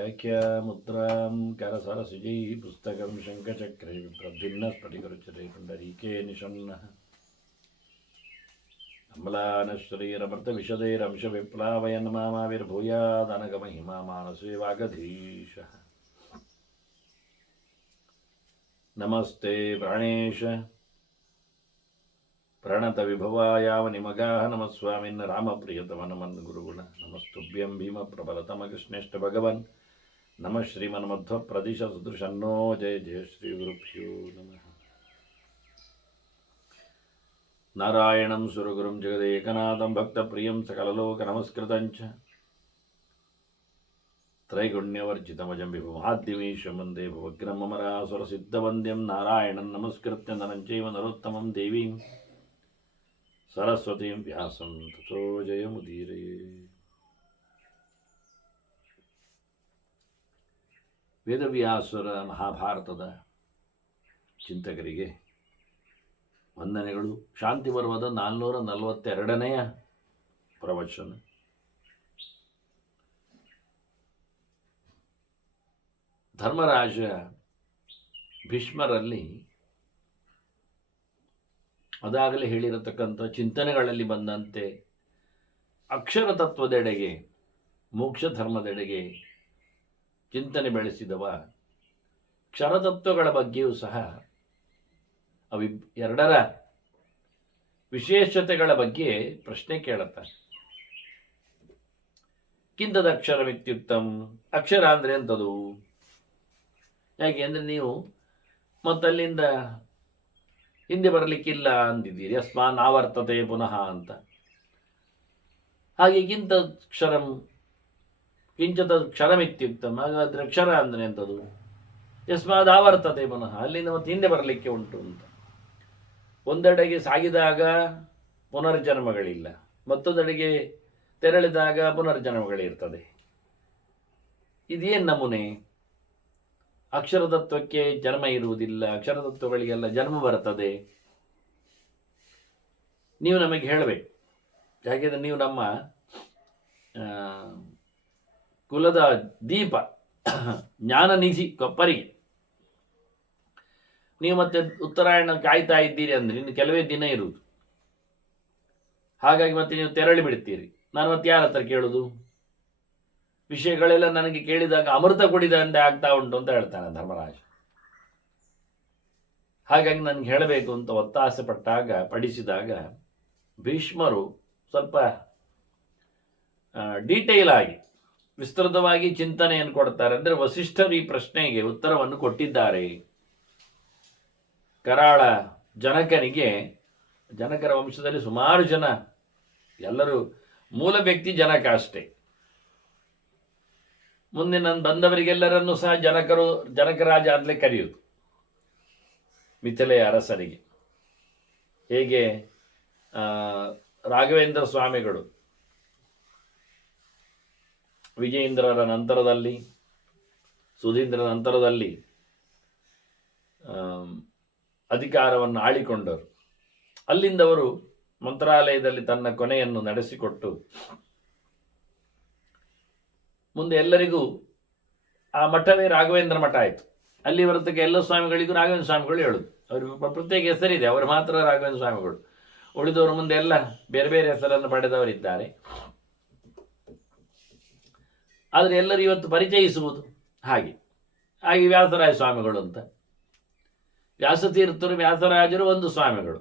व्याख्यामुद्रां करसरसिजैः पुस्तकं शङ्खचक्रैः प्रद्युम्नः स्फटिकरुचिरे पुण्डरीके निषण्णः अम्लानश्रीरमृतविशदैरंशविप्लावयन् मामाविर्भूयादनगमहिमा मानसे वागधीशः। नमस्ते प्राणेश प्रणतविभवायावनिमगाः नमस्वामिन् रामप्रियतमनमन् गुरुगुण नमस्तुभ्यं भीमप्रबलतमकृष्णेष्ट भगवन् नमः श्रीमन्मध्वप्रदिशसदृशन्नो जय जय श्रीगुरुभ्यो नमः। नारायणं सुरगुरुं जगदेकनाथं भक्तप्रियं सकललोकनमस्कृतं च त्रैगुण्यवर्जितमजं विभुमाद्यमीशं वन्दे भवग्रममरासुरसिद्धवन्द्यं नारायणं नमस्कृत्य नरं चैव नरोत्तमं देवीं सरस्वतीं व्यासं ततो जयमुदीरये। ವೇದವ್ಯಾಸರ ಮಹಾಭಾರತದ ಚಿಂತಕರಿಗೆ ವಂದನೆಗಳು. ಶಾಂತಿ ಪರ್ವದ 442ನೇ ಪ್ರವಚನ. ಧರ್ಮರಾಜ ಭೀಷ್ಮರಲ್ಲಿ ಅದಾಗಲೇ ಹೇಳಿರತಕ್ಕಂಥ ಚಿಂತನೆಗಳಲ್ಲಿ ಬಂದಂತೆ ಅಕ್ಷರ ತತ್ವದೆಡೆಗೆ, ಮೋಕ್ಷ ಧರ್ಮದೆಡೆಗೆ ಚಿಂತನೆ ಬೆಳೆಸಿದವ ಕ್ಷರತತ್ವಗಳ ಬಗ್ಗೆಯೂ ಸಹ ಎರಡರ ವಿಶೇಷತೆಗಳ ಬಗ್ಗೆ ಪ್ರಶ್ನೆ ಕೇಳುತ್ತಾರೆ. ಕಿಂತದ ಅಕ್ಷರಮಿತ್ಯುಕ್ತಂ, ಅಕ್ಷರ ಅಂದರೆ ಎಂಥದು? ಯಾಕೆ ಅಂದರೆ ನೀವು ಮತ್ತಲ್ಲಿಂದ ಹಿಂದೆ ಬರಲಿಕ್ಕಿಲ್ಲ ಅಂದಿದ್ದೀರಿ, ಅಸ್ಮಾನ್ ಆವರ್ತತೆ ಪುನಃ ಅಂತ. ಹಾಗೆ ಕಿಂಚದ ಕ್ಷರಮಿತ್ಯುಕ್ತಂ, ಹಾಗಾದರೆ ಅಕ್ಷರ ಅಂದರೆ ಎಂಥದು? ಯಸ್ಮಾದ್ ಆವರ್ತತೆ ಪುನಃ, ಅಲ್ಲಿಂದ ಮತ್ತೆ ಹಿಂದೆ ಬರಲಿಕ್ಕೆ ಉಂಟು ಅಂತ. ಒಂದೆಡೆಗೆ ಸಾಗಿದಾಗ ಪುನರ್ಜನ್ಮಗಳಿಲ್ಲ, ಮತ್ತೊಂದೆಡೆಗೆ ತೆರಳಿದಾಗ ಪುನರ್ಜನ್ಮಗಳಿರ್ತದೆ. ಇದೇನು ನಮೂನೆ? ಅಕ್ಷರತತ್ವಕ್ಕೆ ಜನ್ಮ ಇರುವುದಿಲ್ಲ, ಅಕ್ಷರತತ್ವಗಳಿಗೆಲ್ಲ ಜನ್ಮ ಬರ್ತದೆ. ನೀವು ನಮಗೆ ಹೇಳಬೇಕು. ಯಾಕೆಂದರೆ ನೀವು ನಮ್ಮ ಕುಲದ ದೀಪ, ಜ್ಞಾನ ನಿಧಿ ಕೊಪ್ಪರಿಗೆ. ನೀವು ಮತ್ತೆ ಉತ್ತರಾಯಣ ಕಾಯ್ತಾ ಇದ್ದೀರಿ ಅಂದರೆ ಇನ್ನು ಕೆಲವೇ ದಿನ ಇರುವುದು. ಹಾಗಾಗಿ ಮತ್ತೆ ನೀವು ತೆರಳಿ ಬಿಡ್ತೀರಿ. ನಾನು ಮತ್ತೆ ಯಾರ ಹತ್ರ ಕೇಳೋದು? ವಿಷಯಗಳೆಲ್ಲ ನನಗೆ ಕೇಳಿದಾಗ ಅಮೃತ ಕುಡಿದಂತೆ ಆಗ್ತಾ ಉಂಟು ಅಂತ ಹೇಳ್ತಾನೆ ಧರ್ಮರಾಜ. ಹಾಗಾಗಿ ನನಗೆ ಹೇಳಬೇಕು ಅಂತ ಒತ್ತಾಸೆ ಪಡಿಸಿದಾಗ ಭೀಷ್ಮರು ಸ್ವಲ್ಪ ಡೀಟೇಲ್ ಆಗಿ, ವಿಸ್ತೃತವಾಗಿ ಚಿಂತನೆಯನ್ನು ಕೊಡ್ತಾರೆ. ಅಂದರೆ ವಸಿಷ್ಠರು ಈ ಪ್ರಶ್ನೆಗೆ ಉತ್ತರವನ್ನು ಕೊಟ್ಟಿದ್ದಾರೆ. ಕರಾಳ ಜನಕರ ವಂಶದಲ್ಲಿ ಸುಮಾರು ಜನ, ಎಲ್ಲರೂ ಮೂಲ ವ್ಯಕ್ತಿ ಜನಕ ಅಷ್ಟೇ. ಮುಂದೆ ನಾನು ಬಂದವರಿಗೆಲ್ಲರನ್ನೂ ಸಹ ಜನಕರಾಜ ಅಂತಲೇ ಕರೆಯುವುದು, ಮಿಥಿಲೆಯ ಅರಸರಿಗೆ. ಹೇಗೆ ರಾಘವೇಂದ್ರ ಸ್ವಾಮಿಗಳು ವಿಜಯೇಂದ್ರರ ನಂತರದಲ್ಲಿ, ಸುಧೀಂದ್ರನ ನಂತರದಲ್ಲಿ ಅಧಿಕಾರವನ್ನು ಆಳಿಕೊಂಡರು. ಅಲ್ಲಿಂದವರು ಮಂತ್ರಾಲಯದಲ್ಲಿ ತನ್ನ ಕೊನೆಯನ್ನು ನಡೆಸಿಕೊಟ್ಟು ಮುಂದೆ ಎಲ್ಲರಿಗೂ ಆ ಮಠವೇ ರಾಘವೇಂದ್ರ ಮಠ ಆಯಿತು. ಅಲ್ಲಿ ಬರತಕ್ಕ ಎಲ್ಲ ಸ್ವಾಮಿಗಳಿಗೂ ರಾಘವೇಂದ್ರ ಸ್ವಾಮಿಗಳು ಹೇಳುದು. ಅವರು ಪ್ರತ್ಯೇಕ ಹೆಸರಿದೆ, ಅವರು ಮಾತ್ರ ರಾಘವೇಂದ್ರ ಸ್ವಾಮಿಗಳು. ಉಳಿದವರು ಮುಂದೆ ಎಲ್ಲ ಬೇರೆ ಬೇರೆ ಹೆಸರನ್ನು ಪಡೆದವರಿದ್ದಾರೆ. ಆದರೆ ಎಲ್ಲರೂ ಇವತ್ತು ಪರಿಚಯಿಸುವುದು ಹಾಗೆ ವ್ಯಾಸರಾಜ ಸ್ವಾಮಿಗಳು ಅಂತ. ವ್ಯಾಸತೀರ್ಥರು, ವ್ಯಾಸರಾಜರು ಒಂದು ಸ್ವಾಮಿಗಳು.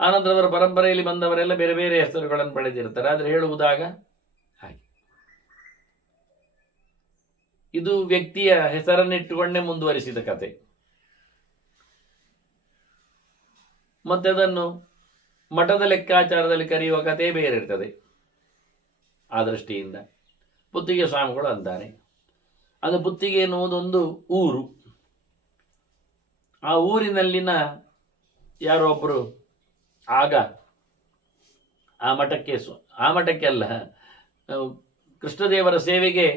ಆನಂತರ ಅವರ ಪರಂಪರೆಯಲ್ಲಿ ಬಂದವರೆಲ್ಲ ಬೇರೆ ಬೇರೆ ಹೆಸರುಗಳನ್ನು ಪಡೆದಿರ್ತಾರೆ. ಆದರೆ ಹೇಳುವುದಾಗ ಹಾಗೆ, ಇದು ವ್ಯಕ್ತಿಯ ಹೆಸರನ್ನಿಟ್ಟುಕೊಂಡೇ ಮುಂದುವರಿಸಿದ ಕತೆ. ಮತ್ತೆ ಅದನ್ನು ಮಠದ ಲೆಕ್ಕಾಚಾರದಲ್ಲಿ ಕರೆಯುವ ಕತೆ ಬೇರೆ ಇರ್ತದೆ. ಆ ದೃಷ್ಟಿಯಿಂದ ಪುತ್ತಿಗೆ ಸ್ವಾಮಿಗಳು ಅಂತಾರೆ. ಅದು ಪುತ್ತಿಗೆ ಎನ್ನುವುದೊಂದು ಊರು. ಆ ಊರಿನಲ್ಲಿನ ಯಾರೋ ಒಬ್ಬರು ಆಗ ಆ ಮಠಕ್ಕೆ ಅಲ್ಲ, ಕೃಷ್ಣದೇವರ ಸೇವೆಗೆ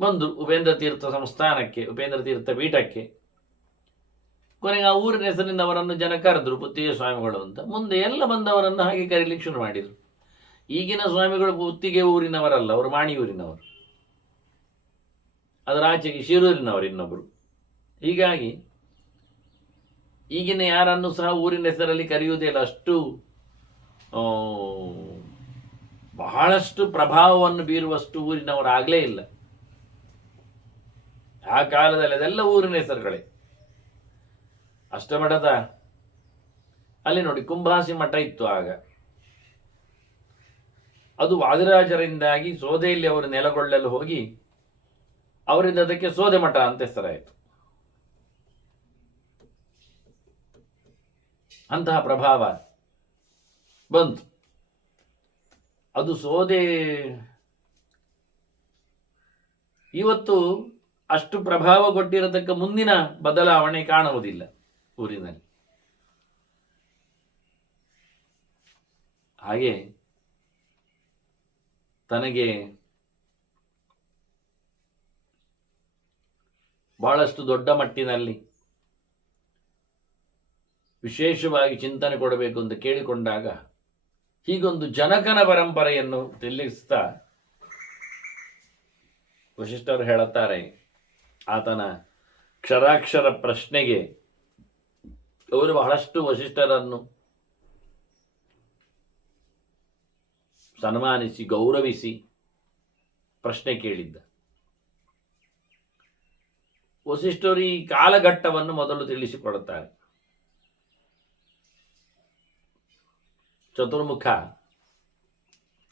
ಬಂದು ಉಪೇಂದ್ರ ತೀರ್ಥ ಸಂಸ್ಥಾನಕ್ಕೆ, ಉಪೇಂದ್ರ ತೀರ್ಥ ಪೀಠಕ್ಕೆ. ಕೊನೆಗೆ ಆ ಊರಿನ ಹೆಸರಿನಿಂದ ಅವರನ್ನು ಜನ ಕರೆದ್ರು ಪುತ್ತಿಗೆ ಸ್ವಾಮಿಗಳು ಅಂತ. ಮುಂದೆ ಎಲ್ಲ ಬಂದವರನ್ನು ಹಾಗೆ ಕರೀಲಿಕ್ಕೆ ಶುರು ಮಾಡಿದರು. ಈಗಿನ ಸ್ವಾಮಿಗಳು ಪುತ್ತಿಗೆ ಊರಿನವರಲ್ಲ, ಅವರು ಮಾಣಿಯೂರಿನವರು. ಅದರ ಆಚೆಗೆ ಶಿರೂರಿನವರು ಇನ್ನೊಬ್ಬರು. ಹೀಗಾಗಿ ಈಗಿನ ಯಾರನ್ನು ಸಹ ಊರಿನ ಹೆಸರಲ್ಲಿ ಕರೆಯುವುದೇ ಇಲ್ಲ. ಅಷ್ಟು ಬಹಳಷ್ಟು ಪ್ರಭಾವವನ್ನು ಬೀರುವಷ್ಟು ಊರಿನವರಾಗಲೇ ಇಲ್ಲ. ಆ ಕಾಲದಲ್ಲಿ ಅದೆಲ್ಲ ಊರಿನ ಹೆಸರುಗಳೇ. ಅಷ್ಟಮಠದ ಅಲ್ಲಿ ನೋಡಿ ಕುಂಭಾಸಿ ಮಠ ಇತ್ತು ಆಗ. ಅದು ವಾದಿರಾಜರಿಂದಾಗಿ ಸೋದೆಯಲ್ಲಿ ಅವರು ನೆಲೆಗೊಳ್ಳಲು ಹೋಗಿ ಅವರಿಂದ ಅದಕ್ಕೆ ಸೋದೆ ಮಠ ಅಂತ ಹೆಸರಾಯಿತು. ಅಂತಹ ಪ್ರಭಾವ ಬಂತು. ಅದು ಸೋದೆ ಇವತ್ತು ಅಷ್ಟು ಪ್ರಭಾವ ಕೊಟ್ಟಿರತಕ್ಕ ಮುಂದಿನ ಬದಲಾವಣೆ ಕಾಣುವುದಿಲ್ಲ ಊರಿನಲ್ಲಿ. ಹಾಗೆ ತನಗೆ ಬಹಳಷ್ಟು ದೊಡ್ಡ ಮಟ್ಟಿನಲ್ಲಿ ವಿಶೇಷವಾಗಿ ಚಿಂತನೆ ಕೊಡಬೇಕು ಅಂತ ಕೇಳಿಕೊಂಡಾಗ ಹೀಗೊಂದು ಜನಕನ ಪರಂಪರೆಯನ್ನು ತಿಳಿಸ್ತಾ ವಶಿಷ್ಠರು ಹೇಳುತ್ತಾರೆ, ಆತನ ಕ್ಷರಾಕ್ಷರ ಪ್ರಶ್ನೆಗೆ ಅವರು ಬಹಳಷ್ಟು ವಶಿಷ್ಠರನ್ನು ಸನ್ಮಾನಿಸಿ ಗೌರವಿಸಿ ಪ್ರಶ್ನೆ ಕೇಳಿದ್ದ. ವಶಿಷ್ಠರು ಈ ಕಾಲಘಟ್ಟವನ್ನು ಮೊದಲು ತಿಳಿಸಿಕೊಡುತ್ತಾರೆ. ಚತುರ್ಮುಖ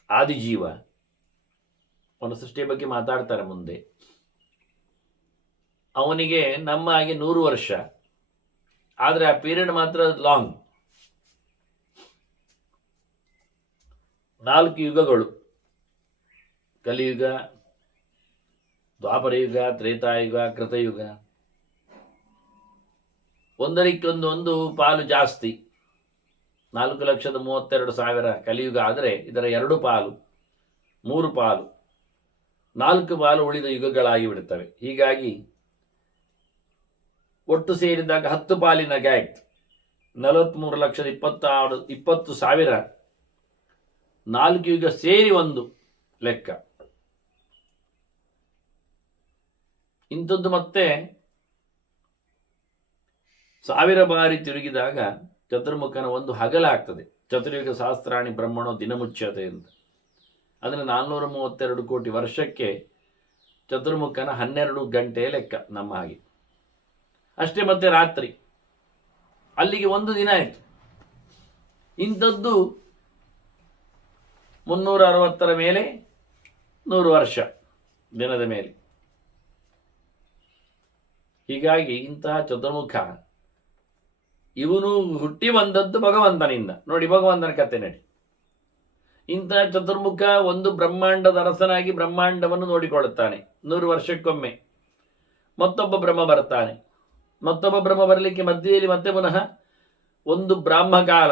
ಆದಿಜೀವ ಅವನ ಸೃಷ್ಟಿಯ ಬಗ್ಗೆ ಮಾತಾಡ್ತಾರೆ ಮುಂದೆ. ಅವನಿಗೆ ನಮ್ಮ ಹಾಗೆ 100 ವರ್ಷ, ಆದರೆ ಆ ಪೀರಿಯಡ್ ಮಾತ್ರ ಲಾಂಗ್. 4 ಯುಗಗಳು, ಕಲಿಯುಗ, ದ್ವಾಪರಯುಗ, ತ್ರೇತಾಯುಗ, ಕೃತಯುಗ. ಒಂದರಿಕ್ಕೊಂದು ಪಾಲು ಜಾಸ್ತಿ. 4,32,000 ಕಲಿಯುಗ ಆದರೆ ಇದರ 2 ಪಾಲು, 3 ಪಾಲು, 4 ಪಾಲು ಉಳಿದ ಯುಗಗಳಾಗಿ ಬಿಡುತ್ತವೆ. ಹೀಗಾಗಿ ಒಟ್ಟು ಸೇರಿದಾಗ 10 ಪಾಲಿನ ಗ್ಯಾಟ್ 43,20,000 4 ಯುಗ ಸೇರಿ ಒಂದು ಲೆಕ್ಕ. ಇಂಥದ್ದು ಮತ್ತೆ 1000 ಬಾರಿ ತಿರುಗಿದಾಗ ಚತುರ್ಮುಖನ ಒಂದು ಹಗಲಾಗ್ತದೆ. ಚತುರ್ಯುಗ ಸಹಸ್ರಾಣಿ ಬ್ರಹ್ಮಣೋ ದಿನಮುಚ್ಯತೆ ಅಂತ. ಅದನ್ನು 432 ಕೋಟಿ ವರ್ಷಕ್ಕೆ ಚತುರ್ಮುಖನ 12 ಗಂಟೆಯ ಲೆಕ್ಕ ನಮ್ಮ ಹಾಗೆ. ಅಷ್ಟೇ. ಮತ್ತೆ ರಾತ್ರಿ ಅಲ್ಲಿಗೆ ಒಂದು ದಿನ ಆಯಿತು. ಇಂಥದ್ದು 360 ಮೇಲೆ 100 ವರ್ಷ ದಿನದ ಮೇಲೆ. ಹೀಗಾಗಿ ಇಂತಹ ಚತುರ್ಮುಖ ಇವನು ಹುಟ್ಟಿ ಬಂದದ್ದು ಭಗವಂತನಿಂದ. ನೋಡಿ ಭಗವಂತನ ಕತೆ ನಡಿ. ಇಂತಹ ಚತುರ್ಮುಖ ಒಂದು ಬ್ರಹ್ಮಾಂಡದ ಅರಸನಾಗಿ ಬ್ರಹ್ಮಾಂಡವನ್ನು ನೋಡಿಕೊಳ್ಳುತ್ತಾನೆ. 100 ವರ್ಷಕ್ಕೊಮ್ಮೆ ಮತ್ತೊಬ್ಬ ಬ್ರಹ್ಮ ಬರ್ತಾನೆ. ಮತ್ತೊಬ್ಬ ಬ್ರಹ್ಮ ಬರಲಿಕ್ಕೆ ಮಧ್ಯೆಯಲ್ಲಿ ಮತ್ತೆ ಪುನಃ ಒಂದು ಬ್ರಾಹ್ಮಕಾಲ.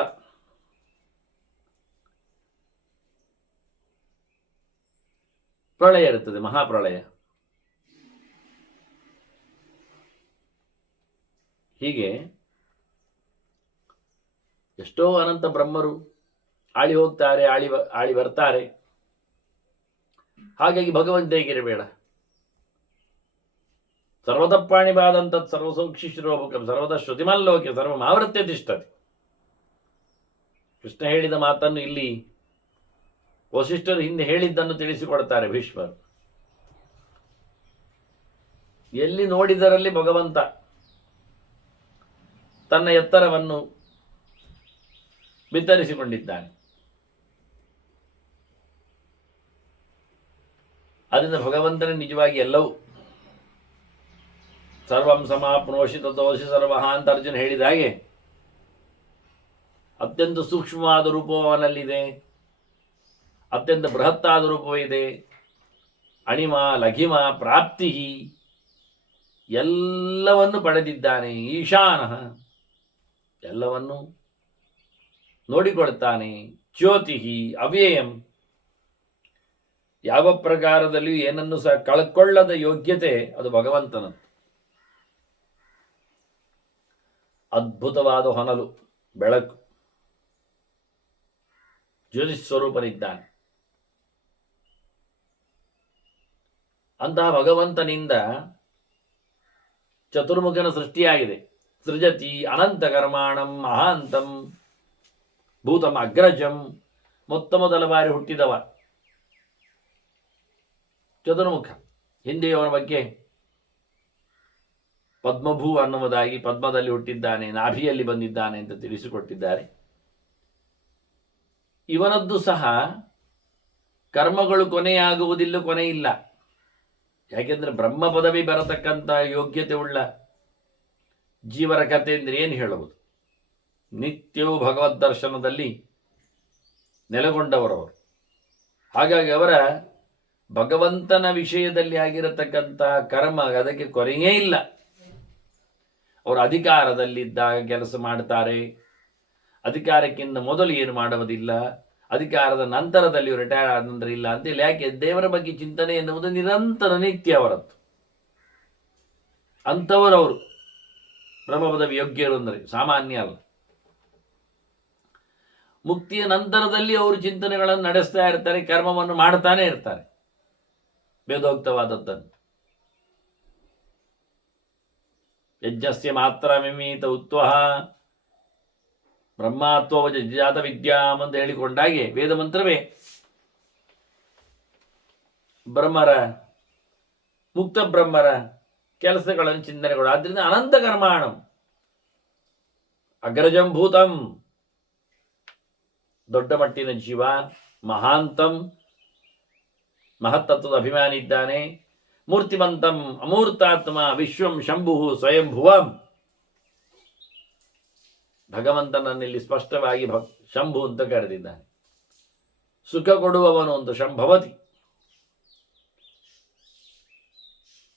ಪ್ರಳಯ ಇರುತ್ತದೆ, ಮಹಾಪ್ರಳಯ. ಹೀಗೆ ಎಷ್ಟೋ ಅನಂತ ಬ್ರಹ್ಮರು ಆಳಿ ಹೋಗ್ತಾರೆ, ಆಳಿ ಬರ್ತಾರೆ. ಹಾಗಾಗಿ ಭಗವಂತ ಹೇಗಿರಬೇಡ. ಸರ್ವತಪ್ಪಾಣಿಪಾದಂತ ಸರ್ವಸೌಕ್ಷಿಶಿರೋಭುಕಂ ಸರ್ವದ ಶ್ರುತಿಮಲ್ಲೋಕೆ ಸರ್ವಮಾವೃತ್ಯ ತಿಷ್ಠತಿ. ಕೃಷ್ಣ ಹೇಳಿದ ಮಾತನ್ನು ಇಲ್ಲಿ ವಶಿಷ್ಠರು ಹಿಂದೆ ಹೇಳಿದ್ದನ್ನು ತಿಳಿಸಿಕೊಡ್ತಾರೆ ಭೀಷ್ಮರು. ಎಲ್ಲಿ ನೋಡಿದರಲ್ಲಿ ಭಗವಂತ ತನ್ನ ಎತ್ತರವನ್ನು ಬಿತ್ತರಿಸಿಕೊಂಡಿದ್ದಾನೆ. ಅದರಿಂದ ಭಗವಂತನೇ ನಿಜವಾಗಿ ಎಲ್ಲವೂ. ಸರ್ವಂ ಸಮಾಪ್ನೋಷಿ ತತೋಷಿ ಸರ್ವಃ ಅಂತ ಅರ್ಜುನ ಹೇಳಿದ ಹಾಗೆ ಅತ್ಯಂತ ಸೂಕ್ಷ್ಮವಾದ ರೂಪವು ಅವನಲ್ಲಿದೆ, ಅತ್ಯಂತ ಬೃಹತ್ತಾದ ರೂಪವಿದೆ. ಅಣಿಮ ಲಘಿಮ ಪ್ರಾಪ್ತಿ ಎಲ್ಲವನ್ನು ಪಡೆದಿದ್ದಾನೆ. ಈಶಾನಃ ಎಲ್ಲವನ್ನು ನೋಡಿಕೊಳ್ತಾನೆ. ಜ್ಯೋತಿ ಅವ್ಯಯಂ ಯಾವ ಪ್ರಕಾರದಲ್ಲಿಯೂ ಏನನ್ನು ಸಹ ಕಳ್ಕೊಳ್ಳದ ಯೋಗ್ಯತೆ ಅದು ಭಗವಂತನದ್ದು. ಅದ್ಭುತವಾದ ಹೊನಲು, ಬೆಳಕು, ಜ್ಯೋತಿ ಸ್ವರೂಪನಿದ್ದಾನೆ. ಅಂತಹ ಭಗವಂತನಿಂದ ಚತುರ್ಮುಖನ ಸೃಷ್ಟಿಯಾಗಿದೆ. ಸೃಜತಿ ಅನಂತ ಕರ್ಮಾಣಂ ಮಹಾಂತಂ ಭೂತಂ ಅಗ್ರಜಂ, ಮೊದಲ ಬಾರಿ ಹುಟ್ಟಿದವ ಚತುರ್ಮುಖ. ಹಿಂದೆಯವರ ಬಗ್ಗೆ ಪದ್ಮಭೂ ಅನ್ನುವುದಾಗಿ ಪದ್ಮದಲ್ಲಿ ಹುಟ್ಟಿದ್ದಾನೆ, ನಾಭಿಯಲ್ಲಿ ಬಂದಿದ್ದಾನೆ ಅಂತ ತಿಳಿಸಿಕೊಟ್ಟಿದ್ದಾರೆ. ಇವನದ್ದು ಸಹ ಕರ್ಮಗಳು ಕೊನೆಯಾಗುವುದಿಲ್ಲ, ಕೊನೆಯಿಲ್ಲ. ಯಾಕೆಂದರೆ ಬ್ರಹ್ಮ ಪದವಿ ಬರತಕ್ಕಂಥ ಯೋಗ್ಯತೆ ಉಳ್ಳ ಜೀವರ ಕಥೆ ಅಂದರೆ ಏನು ಹೇಳುವುದು? ನಿತ್ಯವೂ ಭಗವದ್ ದರ್ಶನದಲ್ಲಿ ನೆಲೆಗೊಂಡವರವರು. ಹಾಗಾಗಿ ಅವರ ಭಗವಂತನ ವಿಷಯದಲ್ಲಿ ಆಗಿರತಕ್ಕಂಥ ಕರ್ಮ ಅದಕ್ಕೆ ಕೊನೆಯೇ ಇಲ್ಲ. ಅವರು ಅಧಿಕಾರದಲ್ಲಿದ್ದಾಗ ಕೆಲಸ ಮಾಡ್ತಾರೆ, ಅಧಿಕಾರಕ್ಕಿಂತ ಮೊದಲು ಏನು ಮಾಡುವುದಿಲ್ಲ, ಅಧಿಕಾರದ ನಂತರದಲ್ಲಿ ರಿಟೈರ್ ಆದ ನಂತರ ಇಲ್ಲ ಅಂತೇಳಿ. ಯಾಕೆ? ದೇವರ ಬಗ್ಗೆ ಚಿಂತನೆ ಎನ್ನುವುದು ನಿರಂತರ ನಿತ್ಯ ಅವರದ್ದು. ಅಂಥವರವರು ಬ್ರಹ್ಮಪದವಿ ಯೋಗ್ಯರು ಅಂದರೆ ಸಾಮಾನ್ಯ ಅಲ್ಲ. ಮುಕ್ತಿಯ ನಂತರದಲ್ಲಿ ಅವರು ಚಿಂತನೆಗಳನ್ನು ನಡೆಸ್ತಾ ಇರ್ತಾರೆ, ಕರ್ಮವನ್ನು ಮಾಡ್ತಾನೆ ಇರ್ತಾರೆ, ವೇದೋಕ್ತವಾದದ್ದನ್ನು. ಯಜ್ಞಸ್ಯ ಮಾತ್ರ ಮಿಮೀತ ಉತ್ವಹ ಬ್ರಹ್ಮಾತ್ವವಜ ಜಾತ ವಿದ್ಯಾಮ್ ಅಂತ ಹೇಳಿಕೊಂಡಾಗೆ ವೇದ ಮಂತ್ರವೇ ಬ್ರಹ್ಮರ, ಮುಕ್ತ ಬ್ರಹ್ಮರ ಕೆಲಸಗಳನ್ನು ಚಿಂತನೆಗಳು. ಆದ್ರಿಂದ ಅನಂತ ಕರ್ಮಾಣಂ ಅಗ್ರಜಂಭೂತಂ, ದೊಡ್ಡ ಮಟ್ಟಿನ ಜೀವ, ಮಹಾಂತಂ ಮಹತ್ತತ್ವದ ಅಭಿಮಾನಿ ಇದ್ದಾನೆ, ಮೂರ್ತಿಮಂತಂ ಅಮೂರ್ತಾತ್ಮ ವಿಶ್ವಂ ಶಂಭು ಸ್ವಯಂಭುವಂ. ಭಗವಂತನನ್ನಿಲ್ಲಿ ಸ್ಪಷ್ಟವಾಗಿ ಶಂಭು ಅಂತ ಕರೆದಿದ್ದಾನೆ. ಸುಖ ಕೊಡುವವನು ಅಂತ ಶಂಭವತಿ.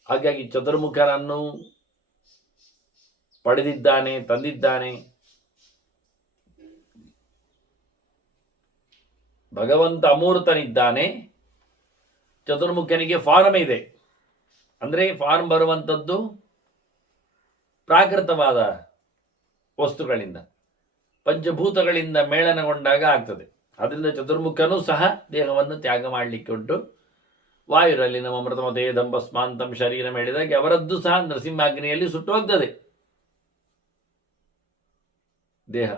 ಹಾಗಾಗಿ ಚತುರ್ಮುಖನನ್ನು ಪಡೆದಿದ್ದಾನೆ, ತಂದಿದ್ದಾನೆ. ಭಗವಂತ ಅಮೂರ್ತನಿದ್ದಾನೆ. ಚತುರ್ಮುಖನಿಗೆ ಫಾರ್ಮ್ ಇದೆ. ಅಂದರೆ ಫಾರ್ಮ್ ಬರುವಂಥದ್ದು ಪ್ರಾಕೃತವಾದ ವಸ್ತುಗಳಿಂದ, ಪಂಚಭೂತಗಳಿಂದ ಮೇಳನಗೊಂಡಾಗ ಆಗ್ತದೆ. ಅದರಿಂದ ಚತುರ್ಮುಖನೂ ಸಹ ದೇಹವನ್ನು ತ್ಯಾಗ ಮಾಡಲಿಕ್ಕೆ ಉಂಟು. ವಾಯುರಲ್ಲಿ ನಮ್ಮ ಮೃತಮತೆ ದಂಬಸ್ಮಾಂತಂ ಶರೀರ ಹೇಳಿದಾಗೆ ಅವರದ್ದು ಸಹ ನರಸಿಂಹಾಗ್ನಿಯಲ್ಲಿ ಸುಟ್ಟು ಹೋಗ್ತದೆ ದೇಹ.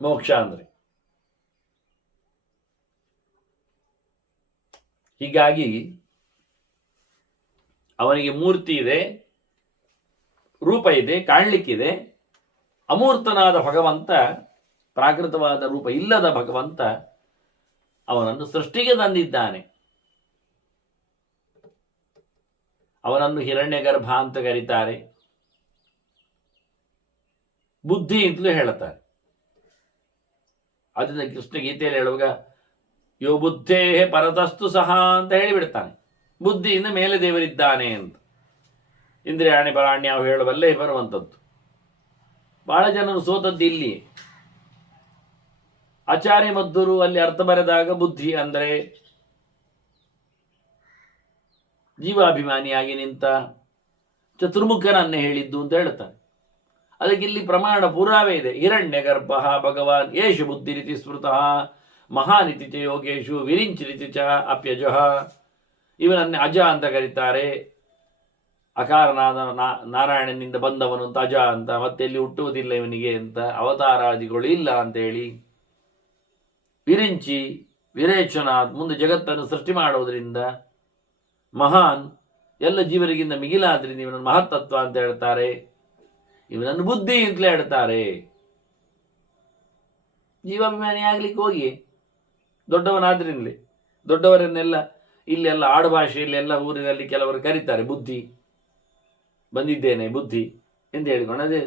ಮೋಕ್ಷ ಅಂದರೆ ಹೀಗಾಗಿ ಅವನಿಗೆ ಮೂರ್ತಿ ಇದೆ, ರೂಪ ಇದೆ, ಕಾಣಲಿಕ್ಕಿದೆ. ಅಮೂರ್ತನಾದ ಭಗವಂತ, ಪ್ರಾಕೃತವಾದ ರೂಪ ಇಲ್ಲದ ಭಗವಂತ ಅವನನ್ನು ಸೃಷ್ಟಿಗೆ ತಂದಿದ್ದಾನೆ. ಅವನನ್ನು ಹಿರಣ್ಯಗರ್ಭ ಅಂತ ಕರೀತಾರೆ, ಬುದ್ಧಿ ಅಂತಲೂ ಹೇಳುತ್ತಾರೆ. ಅದರಿಂದ ಕೃಷ್ಣ ಗೀತೆಯಲ್ಲಿ ಹೇಳುವಾಗ ಯೋ ಬುದ್ಧೇ ಪರತಸ್ತು ಸಹ ಅಂತ ಹೇಳಿಬಿಡ್ತಾನೆ. ಬುದ್ಧಿಯಿಂದ ಮೇಲೆ ದೇವರಿದ್ದಾನೆ ಅಂತ. ಇಂದ್ರಿಯಾಣಿ ಪರಾಣ್ಯಾವು ಹೇಳುವಲ್ಲೇ ಬರುವಂಥದ್ದು. ಬಹಳ ಜನರು ಸೋತದ್ದು ಇಲ್ಲಿ. ಆಚಾರ್ಯ ಮಧ್ವರು ಅಲ್ಲಿ ಅರ್ಥ ಬರೆದಾಗ ಬುದ್ಧಿ ಅಂದರೆ ಜೀವಾಭಿಮಾನಿಯಾಗಿ ನಿಂತ ಚತುರ್ಮುಖನನ್ನೇ ಹೇಳಿದ್ದು ಅಂತ ಹೇಳ್ತಾನೆ. ಅದಕ್ಕೆ ಇಲ್ಲಿ ಪ್ರಮಾಣ ಪುರಾವೆ ಇದೆ. ಹಿರಣ್ಯ ಗರ್ಭ ಭಗವಾನ್ ಯೇಷು ಬುದ್ಧಿ ರೀತಿ ಸ್ಮೃತಃ ಮಹಾನಿತಿ ಚ ಯೋಗೇಶು ವಿರಿಂಚಿರಿತಿ ಚ ಅಪ್ಯಜಃ. ಇವನನ್ನೇ ಅಜ ಅಂತ ಕರೀತಾರೆ. ಅಕಾರನಾದ ನಾರಾಯಣನಿಂದ ಬಂದವನು ಅಂತ ಅಜ ಅಂತ. ಮತ್ತೆ ಇಲ್ಲಿ ಹುಟ್ಟುವುದಿಲ್ಲ ಇವನಿಗೆ ಅಂತ, ಅವತಾರಾದಿಗಳು ಇಲ್ಲ ಅಂತೇಳಿ. ವಿರಿಂಚಿ ವಿರೇಚನಾಥ್, ಮುಂದೆ ಜಗತ್ತನ್ನು ಸೃಷ್ಟಿ ಮಾಡುವುದರಿಂದ ಮಹಾನ್, ಎಲ್ಲ ಜೀವರಿಗಿಂತ ಮಿಗಿಲಾದ್ರಿಂದ ಇವನನ್ನು ಮಹತ್ತತ್ವ ಅಂತ ಹೇಳ್ತಾರೆ. ಇವನನ್ನು ಬುದ್ಧಿ ಅಂತಲೇ ಹೇಳ್ತಾರೆ. ಜೀವಾಭಿಮಾನಿ ಆಗ್ಲಿಕ್ಕೆ ಹೋಗಿ ದೊಡ್ಡವನಾದ್ರಿಂದಲೇ. ದೊಡ್ಡವರನ್ನೆಲ್ಲ ಇಲ್ಲೆಲ್ಲ ಆಡುಭಾಷೆಯಲ್ಲಿ ಎಲ್ಲ ಊರಿನಲ್ಲಿ ಕೆಲವರು ಕರೀತಾರೆ ಬುದ್ಧಿ, ಬಂದಿದ್ದೇನೆ ಬುದ್ಧಿ ಎಂದು ಹೇಳಿಕೊಂಡು. ಅದೇ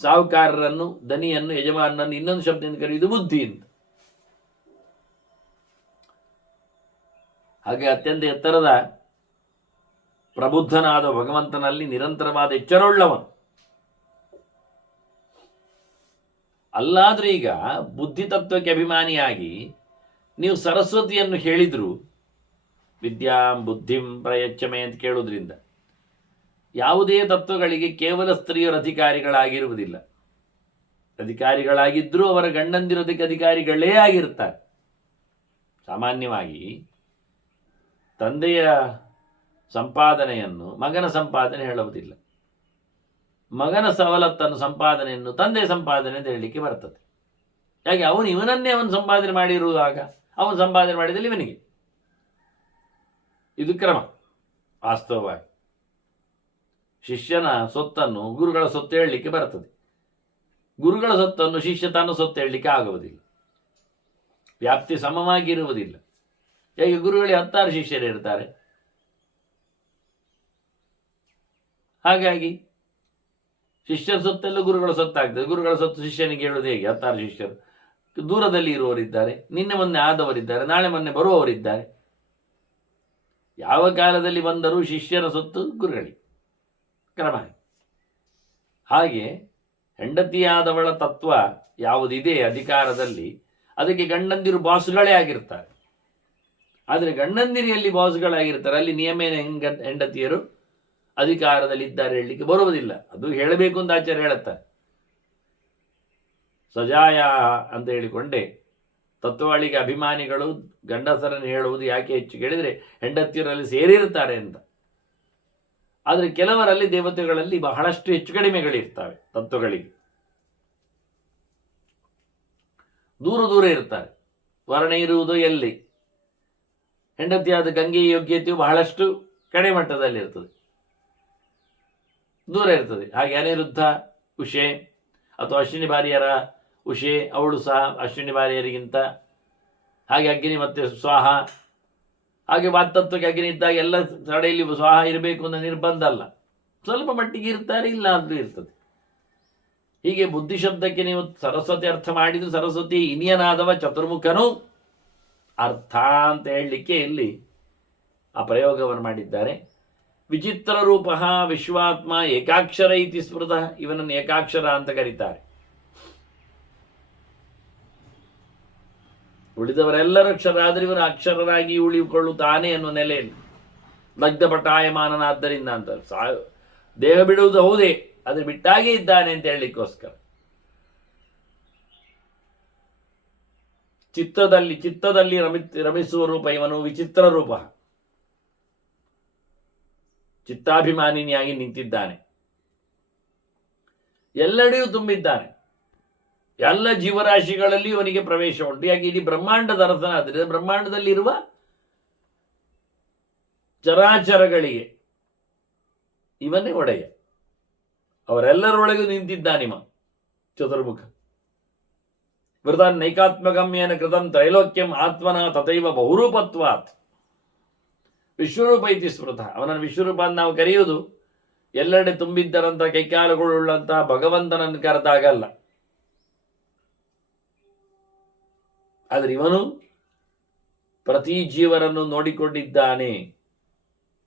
ಸಾಹುಕಾರರನ್ನು, ದನಿಯನ್ನು, ಯಜಮಾನನನ್ನು ಇನ್ನೊಂದು ಶಬ್ದದಿಂದ ಕರೆಯುವುದು ಬುದ್ಧಿ ಅಂತ. ಹಾಗೆ ಅತ್ಯಂತ ಎತ್ತರದ ಪ್ರಬುದ್ಧನಾದ ಭಗವಂತನಲ್ಲಿ ನಿರಂತರವಾದ ಎಚ್ಚರವುಳ್ಳವನು. ಅಲ್ಲಾದ್ರೂ ಈಗ ಬುದ್ಧಿ ತತ್ವಕ್ಕೆ ಅಭಿಮಾನಿಯಾಗಿ ನೀವು ಸರಸ್ವತಿಯನ್ನು ಹೇಳಿದ್ರು, ವಿದ್ಯಾಂ ಬುದ್ಧಿಂ ಪ್ರಯಚ್ಛಮೆ ಅಂತ ಕೇಳುವುದರಿಂದ ಯಾವುದೇ ತತ್ವಗಳಿಗೆ ಕೇವಲ ಸ್ತ್ರೀಯರ ಅಧಿಕಾರಿಗಳಾಗಿರುವುದಿಲ್ಲ. ಅಧಿಕಾರಿಗಳಾಗಿದ್ದರೂ ಅವರ ಗಂಡಂದಿರೋದಕ್ಕೆ ಅಧಿಕಾರಿಗಳೇ ಆಗಿರ್ತಾರೆ. ಸಾಮಾನ್ಯವಾಗಿ ತಂದೆಯ ಸಂಪಾದನೆಯನ್ನು ಮಗನ ಸಂಪಾದನೆ ಹೇಳುವುದಿಲ್ಲ, ಮಗನ ಸವಲತ್ತನ್ನು ಸಂಪಾದನೆಯನ್ನು ತಂದೆಯ ಸಂಪಾದನೆ ಅಂತ ಹೇಳಲಿಕ್ಕೆ ಬರ್ತದೆ. ಯಾಕೆ ಇವನನ್ನೇ ಅವನು ಸಂಪಾದನೆ ಮಾಡಿರುವಾಗ ಅವನು ಸಂಪಾದನೆ ಮಾಡಿದಲ್ಲಿ ಇವನಿಗೆ, ಇದು ಕ್ರಮ. ವಾಸ್ತವವಾಗಿ ಶಿಷ್ಯನ ಸೊತ್ತನ್ನು ಗುರುಗಳ ಸೊತ್ತು ಹೇಳಲಿಕ್ಕೆ ಬರ್ತದೆ, ಗುರುಗಳ ಸೊತ್ತನ್ನು ಶಿಷ್ಯ ತನ್ನ ಸೊತ್ತು ಹೇಳಲಿಕ್ಕೆ ಆಗುವುದಿಲ್ಲ, ವ್ಯಾಪ್ತಿ ಸಮವಾಗಿರುವುದಿಲ್ಲ. ಹೇಗೆ ಗುರುಗಳಿಗೆ 10 ಶಿಷ್ಯರು ಇರ್ತಾರೆ, ಹಾಗಾಗಿ ಶಿಷ್ಯರ ಸೊತ್ತೆಲ್ಲ ಗುರುಗಳ ಸೊತ್ತಾಗ್ತದೆ. ಗುರುಗಳ ಸೊತ್ತು ಶಿಷ್ಯನಿಗೆ ಹೇಳುವುದು ಹೇಗೆ? 10 ಶಿಷ್ಯರು ದೂರದಲ್ಲಿ ಇರುವವರಿದ್ದಾರೆ, ನಿನ್ನೆ ಮೊನ್ನೆ ಆದವರಿದ್ದಾರೆ, ನಾಳೆ ಮೊನ್ನೆ ಬರುವವರಿದ್ದಾರೆ. ಯಾವ ಕಾಲದಲ್ಲಿ ಬಂದರೂ ಶಿಷ್ಯರ ಸೊತ್ತು ಗುರುಗಳಿಗೆ ಕ್ರಮ. ಹಾಗೆ ಹೆಂಡತಿಯಾದವಳ ತತ್ವ ಯಾವುದಿದೆ ಅಧಿಕಾರದಲ್ಲಿ, ಅದಕ್ಕೆ ಗಂಡಂದಿರು ಬಾಸುಗಳೇ ಆಗಿರ್ತಾರೆ. ಆದರೆ ಗಂಡಂದಿರಿಯಲ್ಲಿ ಬಾಸುಗಳಾಗಿರ್ತಾರೆ, ಅಲ್ಲಿ ನಿಯಮೇನ ಹೆಂಡತಿಯರು ಅಧಿಕಾರದಲ್ಲಿದ್ದಾರೆ ಹೇಳಲಿಕ್ಕೆ ಬರುವುದಿಲ್ಲ. ಅದು ಹೇಳಬೇಕು ಅಂತ ಆಚಾರ್ಯ ಹೇಳುತ್ತಾರೆ. ಸಜಾಯ ಅಂತ ಹೇಳಿಕೊಂಡೆ ತತ್ವಳಿಗೆ ಅಭಿಮಾನಿಗಳು ಗಂಡಸರನ್ನು ಹೇಳುವುದು ಯಾಕೆ ಹೆಚ್ಚು ಕೇಳಿದರೆ ಹೆಂಡತಿಯರಲ್ಲಿ ಸೇರಿರ್ತಾರೆ ಅಂತ. ಆದರೆ ಕೆಲವರಲ್ಲಿ ದೇವತೆಗಳಲ್ಲಿ ಬಹಳಷ್ಟು ಹೆಚ್ಚು ಕಡಿಮೆಗಳಿರ್ತವೆ. ತತ್ವಗಳಿಗೆ ದೂರ ದೂರ ಇರ್ತಾರೆ. ವರ್ಣ ಇರುವುದು ಎಲ್ಲಿ, ಹೆಂಡತಿಯಾದ ಗಂಗೆಯ ಯೋಗ್ಯತೆಯು ಬಹಳಷ್ಟು ಕಡಿಮೆ ಮಟ್ಟದಲ್ಲಿರ್ತದೆ, ದೂರ ಇರ್ತದೆ. ಹಾಗೆ ಅನಿರುದ್ಧ ಉಷೆ ಅಥವಾ ಅಶ್ವಿನಿ ಭಾರ್ಯರ ಉಷೆ, ಅವಳು ಸಹ ಅಶ್ವಿನಿ ಭಾರ್ಯರಿಗಿಂತ. ಹಾಗೆ ಅಗ್ನಿ ಮತ್ತು ಸ್ವಾಹ, ಹಾಗೆ ವಾತ್ತತ್ವಕ್ಕೆ ಅಗ್ನಿ ಇದ್ದಾಗ ಎಲ್ಲ ಕಡೆಯಲ್ಲಿ ಸ್ವಾಹ ಇರಬೇಕು ಅಂತ ನಿರ್ಬಂಧ ಅಲ್ಲ, ಸ್ವಲ್ಪ ಮಟ್ಟಿಗೆ ಇರ್ತಾರೆ, ಇಲ್ಲ ಅಂದ್ರೂ ಇರ್ತದೆ. ಹೀಗೆ ಬುದ್ಧಿ ಶಬ್ದಕ್ಕೆ ನೀವು ಸರಸ್ವತಿ ಅರ್ಥ ಮಾಡಿದ್ರು ಸರಸ್ವತಿ ಇನಿಯನಾದವ ಚತುರ್ಮುಖನು ಅರ್ಥ ಅಂತ ಹೇಳಲಿಕ್ಕೆ ಇಲ್ಲಿ ಆ ಪ್ರಯೋಗವನ್ನು ಮಾಡಿದ್ದಾರೆ. ವಿಚಿತ್ರ ರೂಪ ವಿಶ್ವಾತ್ಮ ಏಕಾಕ್ಷರ ಇತಿ ಸ್ಮೃತ, ಇವನನ್ನು ಏಕಾಕ್ಷರ ಅಂತ ಕರೀತಾರೆ. ಉಳಿದವರೆಲ್ಲರ ಅಕ್ಷರ ಆದರೆ ಇವನು ಅಕ್ಷರರಾಗಿ ಉಳಿದುಕೊಳ್ಳುತ್ತಾನೆ ಅನ್ನುವ ನೆಲೆಯಲ್ಲಿ ದಗ್ಧಪಟಾಯಮಾನನಾದ್ದರಿಂದ ಅಂತ. ದೇಹ ಬಿಡುವುದು ಹೌದೇ, ಆದರೆ ಬಿಟ್ಟಾಗೇ ಇದ್ದಾನೆ ಅಂತ ಹೇಳಲಿಕ್ಕೋಸ್ಕರ. ಚಿತ್ತದಲ್ಲಿ ರಮಿಸುವ ರೂಪ ಇವನು ವಿಚಿತ್ರ ರೂಪ, ಚಿತ್ತಾಭಿಮಾನಿನಿಯಾಗಿ ನಿಂತಿದ್ದಾನೆ, ಎಲ್ಲೆಡೆಯೂ ತುಂಬಿದ್ದಾನೆ, ಎಲ್ಲ ಜೀವರಾಶಿಗಳಲ್ಲಿ ಇವನಿಗೆ ಪ್ರವೇಶ ಉಂಟು. ಯಾಕೆ? ಇಡೀ ಬ್ರಹ್ಮಾಂಡದ ಅರಸನಾದರೆ ಬ್ರಹ್ಮಾಂಡದಲ್ಲಿರುವ ಚರಾಚರಗಳಿಗೆ ಇವನೇ ಒಡೆಯ, ಅವರೆಲ್ಲರೊಳಗೂ ನಿಂತಿದ್ದಾನಿಮ ಚತುರ್ಮುಖ. ವೃತಾನ್ ನೈಕಾತ್ಮಗಮ್ಯನ ಕೃತಂ ತ್ರೈಲೋಕ್ಯಂ ಆತ್ಮನ ತಥೈವ ಬಹುರೂಪತ್ವಾತ್ ವಿಶ್ವರೂಪ ಇತಿ ಸ್ಮೃತ. ಅವನನ್ನು ವಿಶ್ವರೂಪ ಅಂತ ನಾವು ಕರೆಯುವುದು ಎಲ್ಲೆಡೆ ತುಂಬಿದ್ದರಂಥ ಕೈಕಾಲುಗಳುಳ್ಳಂತಹ ಭಗವಂತನನ್ನು ಕರೆದಾಗಲ್ಲ. ಆದರೆ ಇವನು ಪ್ರತಿ ಜೀವರನ್ನು ನೋಡಿಕೊಂಡಿದ್ದಾನೆ,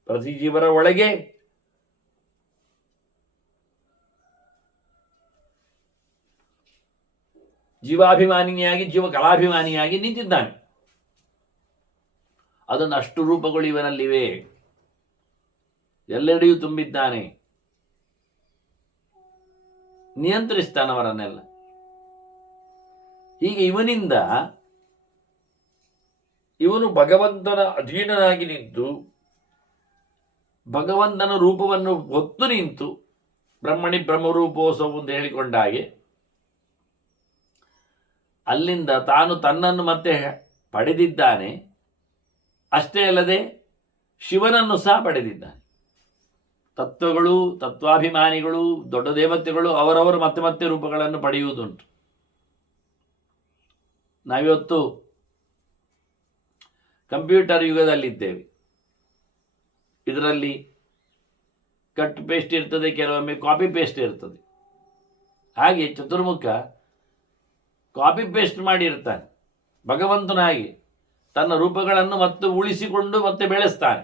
ಪ್ರತಿ ಜೀವರ ಒಳಗೆ ಜೀವಾಭಿಮಾನಿಯಾಗಿ ಜೀವ ಕಲಾಭಿಮಾನಿಯಾಗಿ ನಿಂತಿದ್ದಾನೆ. ಅದನ್ನು ಅಷ್ಟು ರೂಪಗಳು ಇವನಲ್ಲಿವೆ, ಎಲ್ಲೆಡೆಯೂ ತುಂಬಿದ್ದಾನೆ, ನಿಯಂತ್ರಿಸ್ತಾನವರನ್ನೆಲ್ಲ. ಹೀಗೆ ಇವನಿಂದ ಇವನು ಭಗವಂತನ ಅಧೀನನಾಗಿ ನಿಂತು ಭಗವಂತನ ರೂಪವನ್ನು ಹೊತ್ತು ನಿಂತು ಬ್ರಹ್ಮಣಿ ಬ್ರಹ್ಮರೂಪೋತ್ಸವ ಎಂದು ಹೇಳಿಕೊಂಡ ಹಾಗೆ ಅಲ್ಲಿಂದ ತಾನು ತನ್ನನ್ನು ಮತ್ತೆ ಪಡೆದಿದ್ದಾನೆ. ಅಷ್ಟೇ ಅಲ್ಲದೆ ಶಿವನನ್ನು ಸಹ ಪಡೆದಿದ್ದಾನೆ. ತತ್ವಗಳು, ತತ್ವಾಭಿಮಾನಿಗಳು, ದೊಡ್ಡ ದೇವತೆಗಳು ಅವರವರು ಮತ್ತೆ ಮತ್ತೆ ರೂಪಗಳನ್ನು ಪಡೆಯುವುದುಂಟು. ನಾವಿವತ್ತು ಕಂಪ್ಯೂಟರ್ ಯುಗದಲ್ಲಿದ್ದೇವೆ. ಇದರಲ್ಲಿ ಕಟ್ ಪೇಸ್ಟ್ ಇರ್ತದೆ, ಕೆಲವೊಮ್ಮೆ ಕಾಪಿ ಪೇಸ್ಟ್ ಇರ್ತದೆ. ಹಾಗೆ ಚತುರ್ಮುಖ ಕಾಪಿ ಪೇಸ್ಟ್ ಮಾಡಿರ್ತಾನೆ. ಭಗವಂತನ ಹಾಗೆ ತನ್ನ ರೂಪಗಳನ್ನು ಮತ್ತೆ ಉಳಿಸಿಕೊಂಡು ಮತ್ತೆ ಬೆಳೆಸ್ತಾನೆ.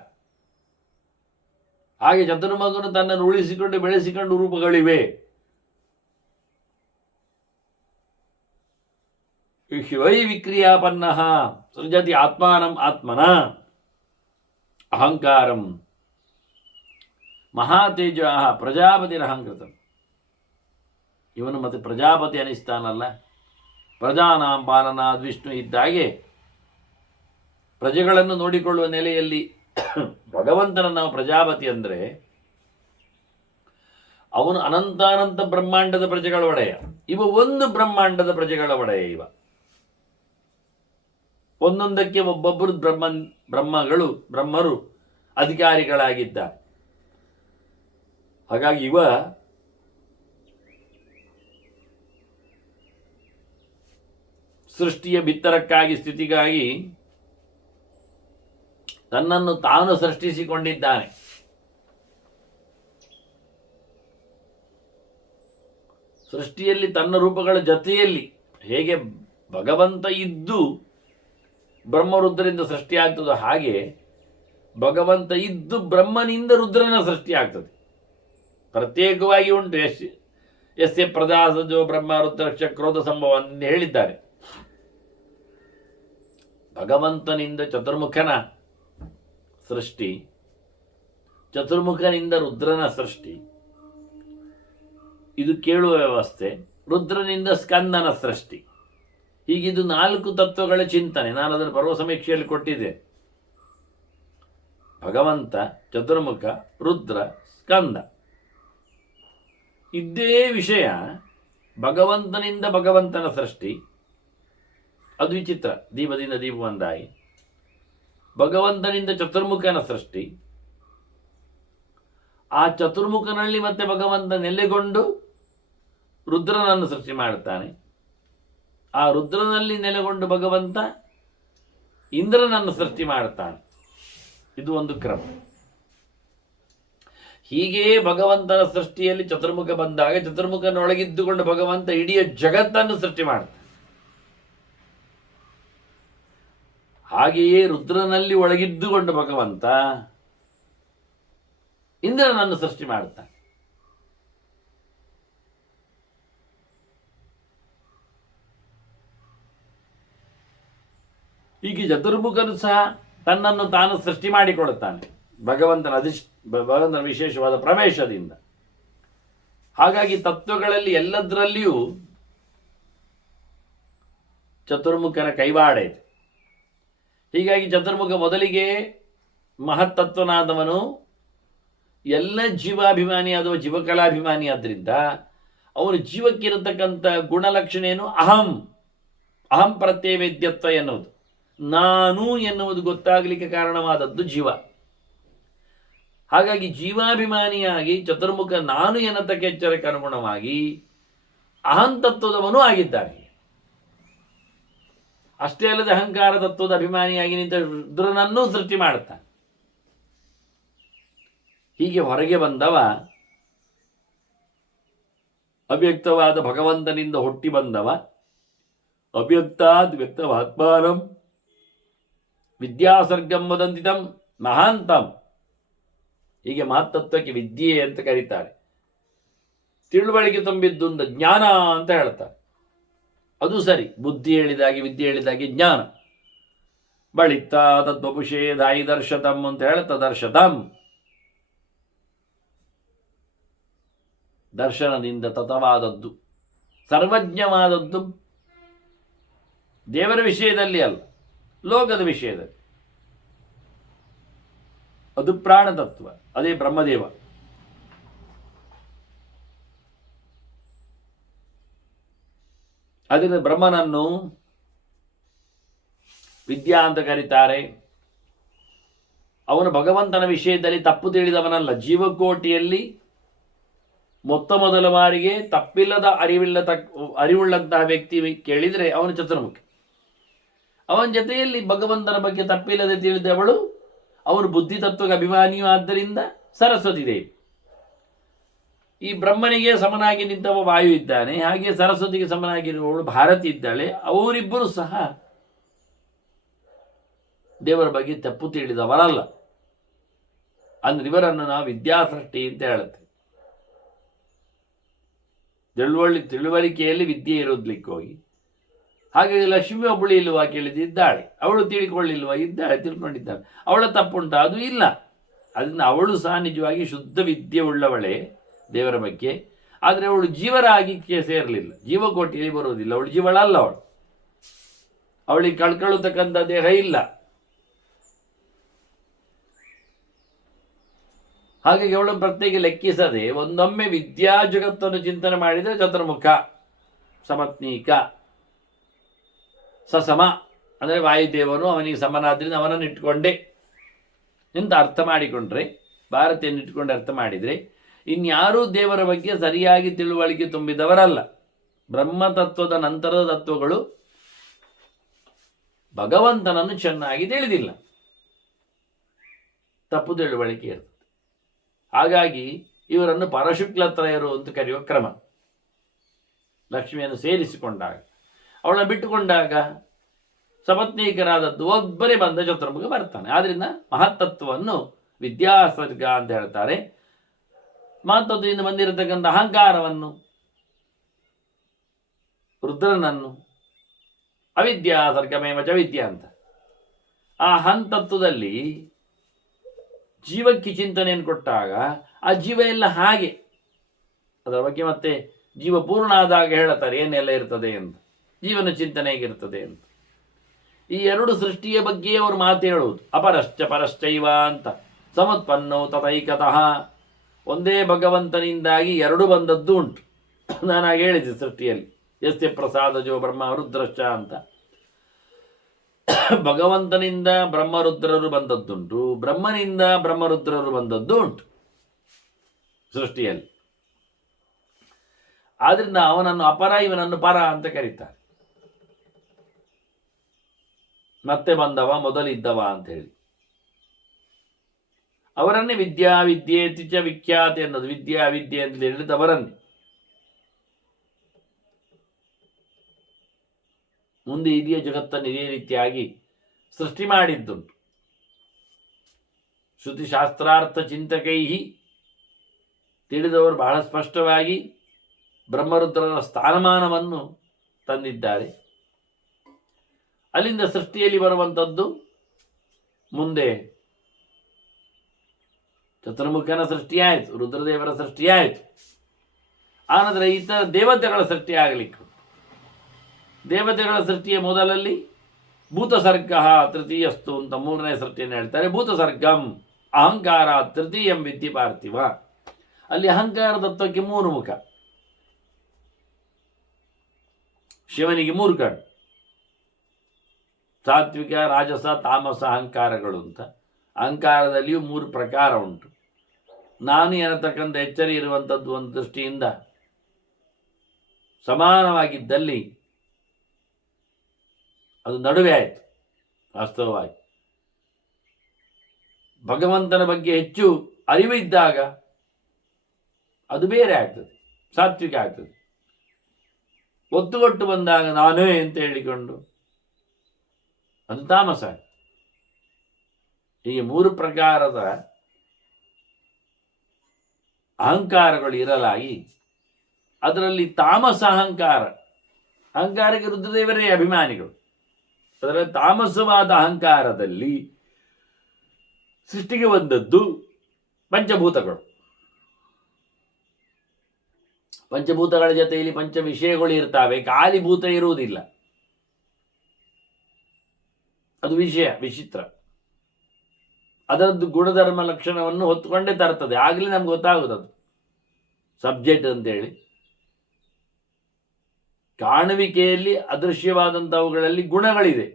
ಹಾಗೆ ಚತುರ್ಮುಖನು ತನ್ನನ್ನು ಉಳಿಸಿಕೊಂಡು ಬೆಳೆಸಿಕೊಂಡು ರೂಪಗಳಿವೆ. ಶಿವೈ ವಿಕ್ರಿಯಾಪನ್ನ ಸೃಜತಿ ಆತ್ಮಾನಂ ಆತ್ಮನ ಅಹಂಕಾರಂ ಮಹಾತೇಜ ಪ್ರಜಾಪತಿರಹಂಕೃತಂ. ಇವನು ಮತ್ತೆ ಪ್ರಜಾಪತಿ ಅನಿಸ್ತಾನಲ್ಲ. ಪ್ರಜಾನಾಂ ಪಾಲನಾದ್ ವಿಷ್ಣು ಇದ್ದಾಗೆ ಪ್ರಜೆಗಳನ್ನು ನೋಡಿಕೊಳ್ಳುವ ನೆಲೆಯಲ್ಲಿ ಭಗವಂತನ ನಾವು ಪ್ರಜಾಪತಿ ಅಂದರೆ ಅವನು ಅನಂತಾನಂತ ಬ್ರಹ್ಮಾಂಡದ ಪ್ರಜೆಗಳ ಒಡೆಯ. ಇವ ಒಂದು ಬ್ರಹ್ಮಾಂಡದ ಪ್ರಜೆಗಳ ಒಡೆಯ. ಇವ ಒಂದೊಂದಕ್ಕೆ ಒಬ್ಬೊಬ್ಬರು ಬ್ರಹ್ಮರು ಅಧಿಕಾರಿಗಳಾಗಿದ್ದಾರೆ. ಹಾಗಾಗಿ ಇವ ಸೃಷ್ಟಿಯ ಬಿತ್ತರಕ್ಕಾಗಿ ಸ್ಥಿತಿಗಾಗಿ ತನ್ನನ್ನು ತಾನು ಸೃಷ್ಟಿಸಿಕೊಂಡಿದ್ದಾನೆ. ಸೃಷ್ಟಿಯಲ್ಲಿ ತನ್ನ ರೂಪಗಳ ಜೊತೆಯಲ್ಲಿ ಹೇಗೆ ಭಗವಂತ ಇದ್ದು ಬ್ರಹ್ಮರುದ್ರರಿಂದ ಸೃಷ್ಟಿಯಾಗ್ತದೋ ಹಾಗೆ ಭಗವಂತ ಇದ್ದು ಬ್ರಹ್ಮನಿಂದ ರುದ್ರನ ಸೃಷ್ಟಿಯಾಗ್ತದೆ. ಪ್ರತ್ಯೇಕವಾಗಿ ಉಂಟು. ಯಸ್ಯ ಪ್ರಜಾಸಜೋ ಬ್ರಹ್ಮ ರುದ್ರ ಕ್ರೋಧ ಸಂಭವ ಅಂತ ಹೇಳಿದ್ದಾರೆ. ಭಗವಂತನಿಂದ ಚತುರ್ಮುಖನ ಸೃಷ್ಟಿ, ಚತುರ್ಮುಖನಿಂದ ರುದ್ರನ ಸೃಷ್ಟಿ, ಇದು ಕೇಳುವ ವ್ಯವಸ್ಥೆ. ರುದ್ರನಿಂದ ಸ್ಕಂದನ ಸೃಷ್ಟಿ. ಹೀಗಿದು 4 ತತ್ವಗಳ ಚಿಂತನೆ. ನಾನು ಅದನ್ನು ಪರ್ವ ಸಮೀಕ್ಷೆಯಲ್ಲಿ ಕೊಟ್ಟಿದ್ದೆ. ಭಗವಂತ, ಚತುರ್ಮುಖ, ರುದ್ರ, ಸ್ಕಂದ. ಇದ್ದೇ ವಿಷಯ ಭಗವಂತನಿಂದ ಭಗವಂತನ ಸೃಷ್ಟಿ, ಅದು ವಿಚಿತ್ರ. ದೀಪದಿಂದ ದೀಪ ಬಂದಾಯಿ. ಭಗವಂತನಿಂದ ಚತುರ್ಮುಖನ ಸೃಷ್ಟಿ, ಆ ಚತುರ್ಮುಖನಲ್ಲಿ ಮತ್ತೆ ಭಗವಂತ ನೆಲೆಗೊಂಡು ರುದ್ರನನ್ನು ಸೃಷ್ಟಿ ಮಾಡುತ್ತಾನೆ. ಆ ರುದ್ರನಲ್ಲಿ ನೆಲೆಗೊಂಡು ಭಗವಂತ ಇಂದ್ರನನ್ನು ಸೃಷ್ಟಿ ಮಾಡುತ್ತಾನೆ. ಇದು ಒಂದು ಕ್ರಮ. ಹೀಗೆಯೇ ಭಗವಂತನ ಸೃಷ್ಟಿಯಲ್ಲಿ ಚತುರ್ಮುಖ ಬಂದಾಗ ಚತುರ್ಮುಖನೊಳಗಿದ್ದುಕೊಂಡು ಭಗವಂತ ಇಡೀ ಜಗತ್ತನ್ನು ಸೃಷ್ಟಿ ಮಾಡ್ತಾನೆ. ಹಾಗೆಯೇ ರುದ್ರನಲ್ಲಿ ಒಳಗಿದ್ದುಕೊಂಡು ಭಗವಂತ ಇಂದ್ರನನ್ನು ಸೃಷ್ಟಿ ಮಾಡುತ್ತಾನೆ. ಹೀಗೆ ಚತುರ್ಮುಖನು ಸಹ ತನ್ನನ್ನು ತಾನು ಸೃಷ್ಟಿ ಮಾಡಿಕೊಳ್ಳುತ್ತಾನೆ ಭಗವಂತನ ವಿಶೇಷವಾದ ಪ್ರವೇಶದಿಂದ. ಹಾಗಾಗಿ ತತ್ವಗಳಲ್ಲಿ ಎಲ್ಲದರಲ್ಲಿಯೂ ಚತುರ್ಮುಖನ ಕೈವಾಡ ಇದೆ. ಹೀಗಾಗಿ ಚತುರ್ಮುಖ ಮೊದಲಿಗೆ ಮಹತ್ತತ್ವನಾದವನು ಎಲ್ಲ ಜೀವಾಭಿಮಾನಿ ಅಥವಾ ಜೀವಕಲಾಭಿಮಾನಿ ಆದ್ದರಿಂದ ಅವನು ಜೀವಕ್ಕಿರತಕ್ಕಂಥ ಗುಣಲಕ್ಷಣ ಏನು? ಅಹಂ ಪ್ರತ್ಯವೇದ್ಯತ್ವ ಎನ್ನುವುದು, ನಾನು ಎನ್ನುವುದು ಗೊತ್ತಾಗಲಿಕ್ಕೆ ಕಾರಣವಾದದ್ದು ಜೀವ. ಹಾಗಾಗಿ ಜೀವಾಭಿಮಾನಿಯಾಗಿ ಚತುರ್ಮುಖ ನಾನು ಎನ್ನತಕ್ಕ ಎಚ್ಚರಕ್ಕೆ ಅನುಗುಣವಾಗಿ ಅಹಂ ತತ್ವದವನು ಆಗಿದ್ದಾನೆ. ಅಷ್ಟೇ ಅಲ್ಲದೆ ಅಹಂಕಾರ ತತ್ವದ ಅಭಿಮಾನಿಯಾಗಿ ನಿಂತ ರುದ್ರನನ್ನೂ ಸೃಷ್ಟಿ ಮಾಡುತ್ತಾನೆ. ಹೀಗೆ ಹೊರಗೆ ಬಂದವ ಅವ್ಯಕ್ತವಾದ ಭಗವಂತನಿಂದ ಹುಟ್ಟಿ ಬಂದವ. ಅವ್ಯಕ್ತಾದ್ ವ್ಯಕ್ತವಾತ್ಮಾನಂ ವಿದ್ಯಾಸರ್ಗಂ ವದಂತಿತಂ ಮಹಾಂತಂ. ಹೀಗೆ ಮಹತ್ತತ್ವಕ್ಕೆ ವಿದ್ಯೆ ಅಂತ ಕರೀತಾರೆ. ತಿಳುವಳಿಕೆ ತುಂಬಿದ್ದು ಜ್ಞಾನ ಅಂತ ಹೇಳ್ತಾರೆ. ಅದು ಸರಿ. ಬುದ್ಧಿ ಹೇಳಿದಾಗೆ ವಿದ್ಯೆ ಹೇಳಿದಾಗೆ ಜ್ಞಾನ. ಬಳಿತ ತತ್ವಪುಷೇದಾಯಿ ದರ್ಶತಂ ಅಂತ ಹೇಳ್ತಾ ದರ್ಶತಂ, ದರ್ಶನದಿಂದ ತತವಾದದ್ದು, ಸರ್ವಜ್ಞವಾದದ್ದು ದೇವರ ವಿಷಯದಲ್ಲಿ ಅಲ್ಲ, ಲೋಕದ ವಿಷಯದಲ್ಲಿ. ಅದು ಪ್ರಾಣತತ್ವ, ಅದೇ ಬ್ರಹ್ಮದೇವ. ಅದರಿಂದ ಬ್ರಹ್ಮನನ್ನು ವಿದ್ಯಾ ಅಂತ ಕರೀತಾರೆ. ಅವನು ಭಗವಂತನ ವಿಷಯದಲ್ಲಿ ತಪ್ಪು ತಿಳಿದವನಲ್ಲ. ಜೀವಕೋಟಿಯಲ್ಲಿ ಮೊದಲ ಬಾರಿಗೆ ತಪ್ಪಿಲ್ಲದ ಅರಿವುಳ್ಳಂತಹ ವ್ಯಕ್ತಿ ಕೇಳಿದರೆ ಅವನು ಚತುರ್ಮುಖಿ. ಅವನ ಜೊತೆಯಲ್ಲಿ ಭಗವಂತನ ಬಗ್ಗೆ ತಪ್ಪಿಲ್ಲದೆ ತಿಳಿದವಳು ಅವನು ಬುದ್ಧಿ ತತ್ವಕ್ಕೆ ಅಭಿಮಾನಿಯೂ ಆದ್ದರಿಂದ ಸರಸ್ವತಿ ದೇವಿ. ಈ ಬ್ರಹ್ಮನಿಗೆ ಸಮನಾಗಿ ನಿಂತವ ವಾಯು ಇದ್ದಾನೆ, ಹಾಗೆ ಸರಸ್ವತಿಗೆ ಸಮನಾಗಿರುವವಳು ಭಾರತಿ ಇದ್ದಾಳೆ. ಅವರಿಬ್ಬರು ಸಹ ದೇವರ ಬಗ್ಗೆ ತಪ್ಪು ತಿಳಿದವರಲ್ಲ. ಅಂದ್ರೆ ಇವರನ್ನು ನಾವು ವಿದ್ಯಾಸೃಷ್ಟಿ ಅಂತ ಹೇಳುತ್ತೇವೆ. ತಿಳುವಳಿಕೆಯಲ್ಲಿ ವಿದ್ಯೆ ಇರೋದ್ಲಿಕ್ಕೆ ಹೋಗಿ. ಹಾಗಾಗಿ ಲಕ್ಷ್ಮಿ ಒಬ್ಬಳು ಇಲ್ವಾ ಕೇಳಿದಿದ್ದಾಳೆ, ಅವಳು ತಿಳ್ಕೊಳ್ಳಿಲ್ವಾ? ಇದ್ದಾಳೆ, ತಿಳ್ಕೊಂಡಿದ್ದಾಳೆ. ಅವಳ ತಪ್ಪುಂಟ? ಅದು ಇಲ್ಲ. ಅದರಿಂದ ಅವಳು ಸಹ ನಿಜವಾಗಿ ಶುದ್ಧ ವಿದ್ಯೆ ಉಳ್ಳವಳೇ ದೇವರ ಬಗ್ಗೆ. ಆದರೆ ಅವಳು ಜೀವರಾಗಿ ಸೇರಲಿಲ್ಲ, ಜೀವಕೋಟಿಯಲ್ಲಿ ಬರುವುದಿಲ್ಲ. ಅವಳು ಜೀವಳಲ್ಲ. ಅವಳಿಗೆ ಕಳ್ಕೊಳ್ಳತಕ್ಕಂಥ ದೇಹ ಇಲ್ಲ. ಹಾಗಾಗಿ ಅವಳನ್ನು ಪ್ರತ್ಯೇಕ ಲೆಕ್ಕಿಸದೆ ಒಂದೊಮ್ಮೆ ವಿದ್ಯಾ ಜಗತ್ತನ್ನು ಚಿಂತನೆ ಮಾಡಿದರೆ ಚತುರ್ಮುಖ ಸಮತ್ನೀಕ ಸಸಮ ಅಂದರೆ ವಾಯುದೇವನು ಅವನಿಗೆ ಸಮನಾದ್ರಿಂದ ಅವನನ್ನು ಇಟ್ಕೊಂಡೆ ಅಂತ ಅರ್ಥ ಮಾಡಿಕೊಂಡ್ರೆ, ಭಾರತೀಯನ್ನು ಇಟ್ಕೊಂಡು ಅರ್ಥ ಮಾಡಿದರೆ ಇನ್ಯಾರೂ ದೇವರ ಬಗ್ಗೆ ಸರಿಯಾಗಿ ತಿಳುವಳಿಕೆ ತುಂಬಿದವರಲ್ಲ. ಬ್ರಹ್ಮತತ್ವದ ನಂತರದ ತತ್ವಗಳು ಭಗವಂತನನ್ನು ಚೆನ್ನಾಗಿ ತಿಳಿದಿಲ್ಲ, ತಪ್ಪು ತಿಳುವಳಿಕೆ ಇರ್ತದೆ. ಹಾಗಾಗಿ ಇವರನ್ನು ಪರಶುಕ್ಲತ್ರಯರು ಅಂತ ಕರೆಯುವ ಕ್ರಮ. ಲಕ್ಷ್ಮಿಯನ್ನು ಸೇರಿಸಿಕೊಂಡಾಗ, ಅವಳನ್ನು ಬಿಟ್ಟುಕೊಂಡಾಗ ಸಪತ್ನೀಕರಾದದ್ದು ಒಬ್ಬರೇ ಬಂದ ಚತುರ್ಮುಖ ಬರ್ತಾನೆ. ಆದ್ರಿಂದ ಮಹತ್ತತ್ವವನ್ನು ವಿದ್ಯಾಸರ್ಗ ಅಂತ ಹೇಳ್ತಾರೆ. ಮಹತ್ತತ್ವದಿಂದ ಬಂದಿರತಕ್ಕಂಥ ಅಹಂಕಾರವನ್ನು, ರುದ್ರನನ್ನು ಅವಿದ್ಯಾಸರ್ಗಮೇವ ಚ ವಿದ್ಯಾ ಅಂತ. ಆ ಹಂತತ್ವದಲ್ಲಿ ಜೀವಕ್ಕೆ ಚಿಂತನೆಯನ್ನು ಕೊಟ್ಟಾಗ ಆ ಜೀವ ಎಲ್ಲ ಹಾಗೆ, ಅದರ ಬಗ್ಗೆ ಮತ್ತೆ ಜೀವ ಪೂರ್ಣ ಆದಾಗ ಹೇಳುತ್ತಾರೆ ಏನೆಲ್ಲ ಇರ್ತದೆ ಅಂತ, ಜೀವನ ಚಿಂತನೆ ಹೇಗಿರ್ತದೆ ಅಂತ. ಈ ಎರಡು ಸೃಷ್ಟಿಯ ಬಗ್ಗೆ ಅವರು ಮಾತು ಹೇಳುವುದು. ಅಪರಶ್ಚ ಪರಶ್ಚೈವ ಅಂತ, ಸಮತ್ಪನ್ನೋ ತಥೈಕತಃ, ಒಂದೇ ಭಗವಂತನಿಂದಾಗಿ ಎರಡು ಬಂದದ್ದು ಉಂಟು. ನಾನು ಹಾಗೆ ಹೇಳಿದೆ ಸೃಷ್ಟಿಯಲ್ಲಿ, ಯಸ್ಯ ಪ್ರಸಾದಜೋ ಬ್ರಹ್ಮ ರುದ್ರಶ್ಚ ಅಂತ. ಭಗವಂತನಿಂದ ಬ್ರಹ್ಮರುದ್ರರು ಬಂದದ್ದುಂಟು, ಬ್ರಹ್ಮನಿಂದ ಬ್ರಹ್ಮರುದ್ರರು ಬಂದದ್ದು ಉಂಟು ಸೃಷ್ಟಿಯಲ್ಲಿ. ಆದ್ರಿಂದ ಅವನನ್ನು ಅಪರ, ಇವನನ್ನು ಪರ ಅಂತ ಕರೀತಾರೆ. ಮತ್ತೆ ಬಂದವ ಮೊದಲಿದ್ದವ ಅಂತ ಹೇಳಿ ಅವರನ್ನೇ ವಿದ್ಯಾ ವಿದ್ಯೇತಿ ಚ ವಿಖ್ಯಾತಿ ಅನ್ನೋದು. ವಿದ್ಯಾ ವಿದ್ಯೆ ಅಂತ ಹೇಳಿದ ಅವರನ್ನೇ. ಮುಂದೆ ಇಡೀ ಜಗತ್ತನ್ನು ಇದೇ ರೀತಿಯಾಗಿ ಸೃಷ್ಟಿ ಮಾಡಿದ್ದುಂಟು. ಶ್ರುತಿಶಾಸ್ತ್ರಾರ್ಥ ಚಿಂತಕೈ ತಿಳಿದವರು ಬಹಳ ಸ್ಪಷ್ಟವಾಗಿ ಬ್ರಹ್ಮರುದ್ರರ ಸ್ಥಾನಮಾನವನ್ನು ತಂದಿದ್ದಾರೆ. ಅಲ್ಲಿಂದ ಸೃಷ್ಟಿಯಲ್ಲಿ ಬರುವಂಥದ್ದು ಮುಂದೆ ಚತುರ್ಮುಖನ ಸೃಷ್ಟಿಯಾಯಿತು, ರುದ್ರದೇವರ ಸೃಷ್ಟಿಯಾಯಿತು. ಆನಂತರ ಇತರ ದೇವತೆಗಳ ಸೃಷ್ಟಿ ಆಗಲಿಕ್ಕೆ, ದೇವತೆಗಳ ಸೃಷ್ಟಿಯ ಮೊದಲಲ್ಲಿ ಭೂತಸರ್ಗ ತೃತೀಯಸ್ತು ಅಂತ ಮೂರನೇ ಸೃಷ್ಟಿಯನ್ನು ಹೇಳ್ತಾರೆ. ಭೂತಸರ್ಗಂ ಅಹಂಕಾರ ತೃತೀಯಂ ವಿದ್ಯೆ ಪಾರ್ಥಿವ. ಅಲ್ಲಿ ಅಹಂಕಾರ ತತ್ವಕ್ಕೆ ಮೂರು ಮುಖ, ಶಿವನಿಗೆ ಮೂರು ಕಣ್ಣು, ಸಾತ್ವಿಕ ರಾಜಸ ತಾಮಸ ಅಹಂಕಾರಗಳು ಅಂತ. ಅಹಂಕಾರದಲ್ಲಿಯೂ ಮೂರು ಪ್ರಕಾರ ಉಂಟು. ನಾನು ಎನ್ನತಕ್ಕಂಥ ಎಚ್ಚರಿ ಇರುವಂಥದ್ದು ಒಂದು ದೃಷ್ಟಿಯಿಂದ ಸಮಾನವಾಗಿದ್ದಲ್ಲಿ ಅದು ನಡುವೆ ಆಯಿತು. ವಾಸ್ತವವಾಗಿ ಭಗವಂತನ ಬಗ್ಗೆ ಹೆಚ್ಚು ಅರಿವು ಇದ್ದಾಗ ಅದು ಬೇರೆ ಆಗ್ತದೆ, ಸಾತ್ವಿಕ ಆಗ್ತದೆ. ಒತ್ತುಗೊಟ್ಟು ಬಂದಾಗ ನಾನೇ ಅಂತ ಹೇಳಿಕೊಂಡು ಅದು ತಾಮಸ. ಹೀಗೆ ಮೂರು ಪ್ರಕಾರದ ಅಹಂಕಾರಗಳು ಇರಲಾಗಿ ಅದರಲ್ಲಿ ತಾಮಸ ಅಹಂಕಾರಕ್ಕೆ ರುದ್ರದೇವರೇ ಅಭಿಮಾನಿಗಳು. ಅದರಲ್ಲಿ ತಾಮಸವಾದ ಅಹಂಕಾರದಲ್ಲಿ ಸೃಷ್ಟಿಗೆ ಬಂದದ್ದು ಪಂಚಭೂತಗಳು. ಪಂಚಭೂತಗಳ ಜೊತೆಯಲ್ಲಿ ಪಂಚ ವಿಷಯಗಳು ಇರ್ತವೆ, ಖಾಲಿ ಭೂತ ಇರುವುದಿಲ್ಲ. ಅದು ವಿಷಯ ವಿಚಿತ್ರ, ಅದರದ್ದು ಗುಣಧರ್ಮ ಲಕ್ಷಣವನ್ನು ಹೊತ್ತುಕೊಂಡೇ ತರ್ತದೆ. ಆಗಲೇ ನಮ್ಗೆ ಗೊತ್ತಾಗುತ್ತದೆ ಸಬ್ಜೆಕ್ಟ್ ಅಂತೇಳಿ. ಕಾಣುವಿಕೆಯಲ್ಲಿ ಅದೃಶ್ಯವಾದಂಥವುಗಳಲ್ಲಿ ಗುಣಗಳಿದೆ.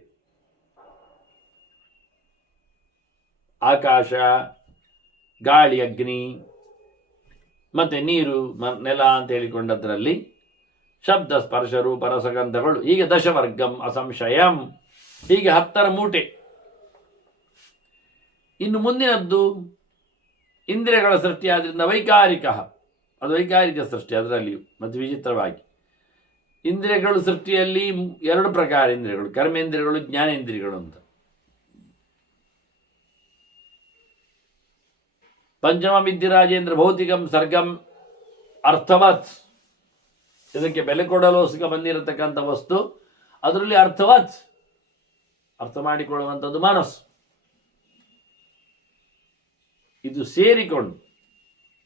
ಆಕಾಶ, ಗಾಳಿ, ಅಗ್ನಿ ಮತ್ತೆ ನೀರು, ನೆಲ ಅಂತ ಹೇಳಿಕೊಂಡದ್ರಲ್ಲಿ ಶಬ್ದ, ಸ್ಪರ್ಶ, ರೂಪ, ರಸಗಂಧಗಳು, ಹೀಗೆ ದಶವರ್ಗಂ ಅಸಂಶಯಂ, ಹೀಗೆ 10ರ ಮೂಟೆ. ಇನ್ನು ಮುಂದಿನದ್ದು ಇಂದ್ರಿಯಗಳ ಸೃಷ್ಟಿ. ಆದ್ರಿಂದ ವೈಕಾರಿಕ, ಅದು ವೈಕಾರಿಕ ಸೃಷ್ಟಿ. ಅದರಲ್ಲಿಯೂ ಮತ್ತು ವಿಚಿತ್ರವಾಗಿ ಇಂದ್ರಿಯಗಳು ಸೃಷ್ಟಿಯಲ್ಲಿ 2 ಪ್ರಕಾರ ಇಂದ್ರಿಯಗಳು, ಕರ್ಮೇಂದ್ರಿಯಗಳು, ಜ್ಞಾನೇಂದ್ರಿಯಗಳು ಅಂತ. ಪಂಚಮ ವಿದ್ಯರಾಜೇಂದ್ರ ಭೌತಿಕಂ ಸರ್ಗಂ ಅರ್ಥವತ್. ಇದಕ್ಕೆ ಬೆಲೆ ಕೊಡಲೋಸ್ಕ ಬಂದಿರತಕ್ಕಂಥ ವಸ್ತು, ಅದರಲ್ಲಿ ಅರ್ಥವತ್, ಅರ್ಥ ಮಾಡಿಕೊಳ್ಳುವಂಥದ್ದು ಮನಸ್ಸು. ಇದು ಸೇರಿಕೊಂಡು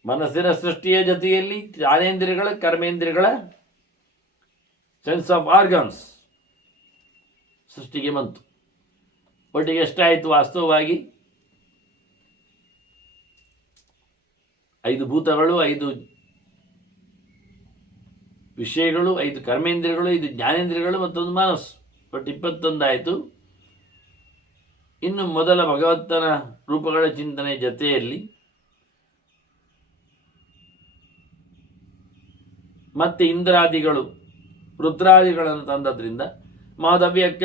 ಮನಸ್ಸಿನ ಸೃಷ್ಟಿಯ ಜೊತೆಯಲ್ಲಿ ಜ್ಞಾನೇಂದ್ರಿಯಗಳ, ಕರ್ಮೇಂದ್ರಿಯಗಳ ಸೆನ್ಸ್ ಆಫ್ ಆರ್ಗನ್ಸ್ ಸೃಷ್ಟಿಗೆ ಬಂತು. ಒಟ್ಟಿಗೆ ಎಷ್ಟಾಯಿತು ವಾಸ್ತವವಾಗಿ? 5 ಭೂತಗಳು, 5 ವಿಷಯಗಳು, 5 ಕರ್ಮೇಂದ್ರಿಯಗಳು, 5 ಜ್ಞಾನೇಂದ್ರಿಯಗಳು, ಮತ್ತೊಂದು ಮನಸ್ಸು. ಬಟ್ 21 ಆಯಿತು. ಇನ್ನು ಮೊದಲ ಭಗವಂತನ ರೂಪಗಳ ಚಿಂತನೆ ಜೊತೆಯಲ್ಲಿ ಮತ್ತೆ ಇಂದ್ರಾದಿಗಳು ರುದ್ರಾದಿಗಳನ್ನು ತಂದದ್ರಿಂದ ಮಹದವ್ಯಕ್ಕ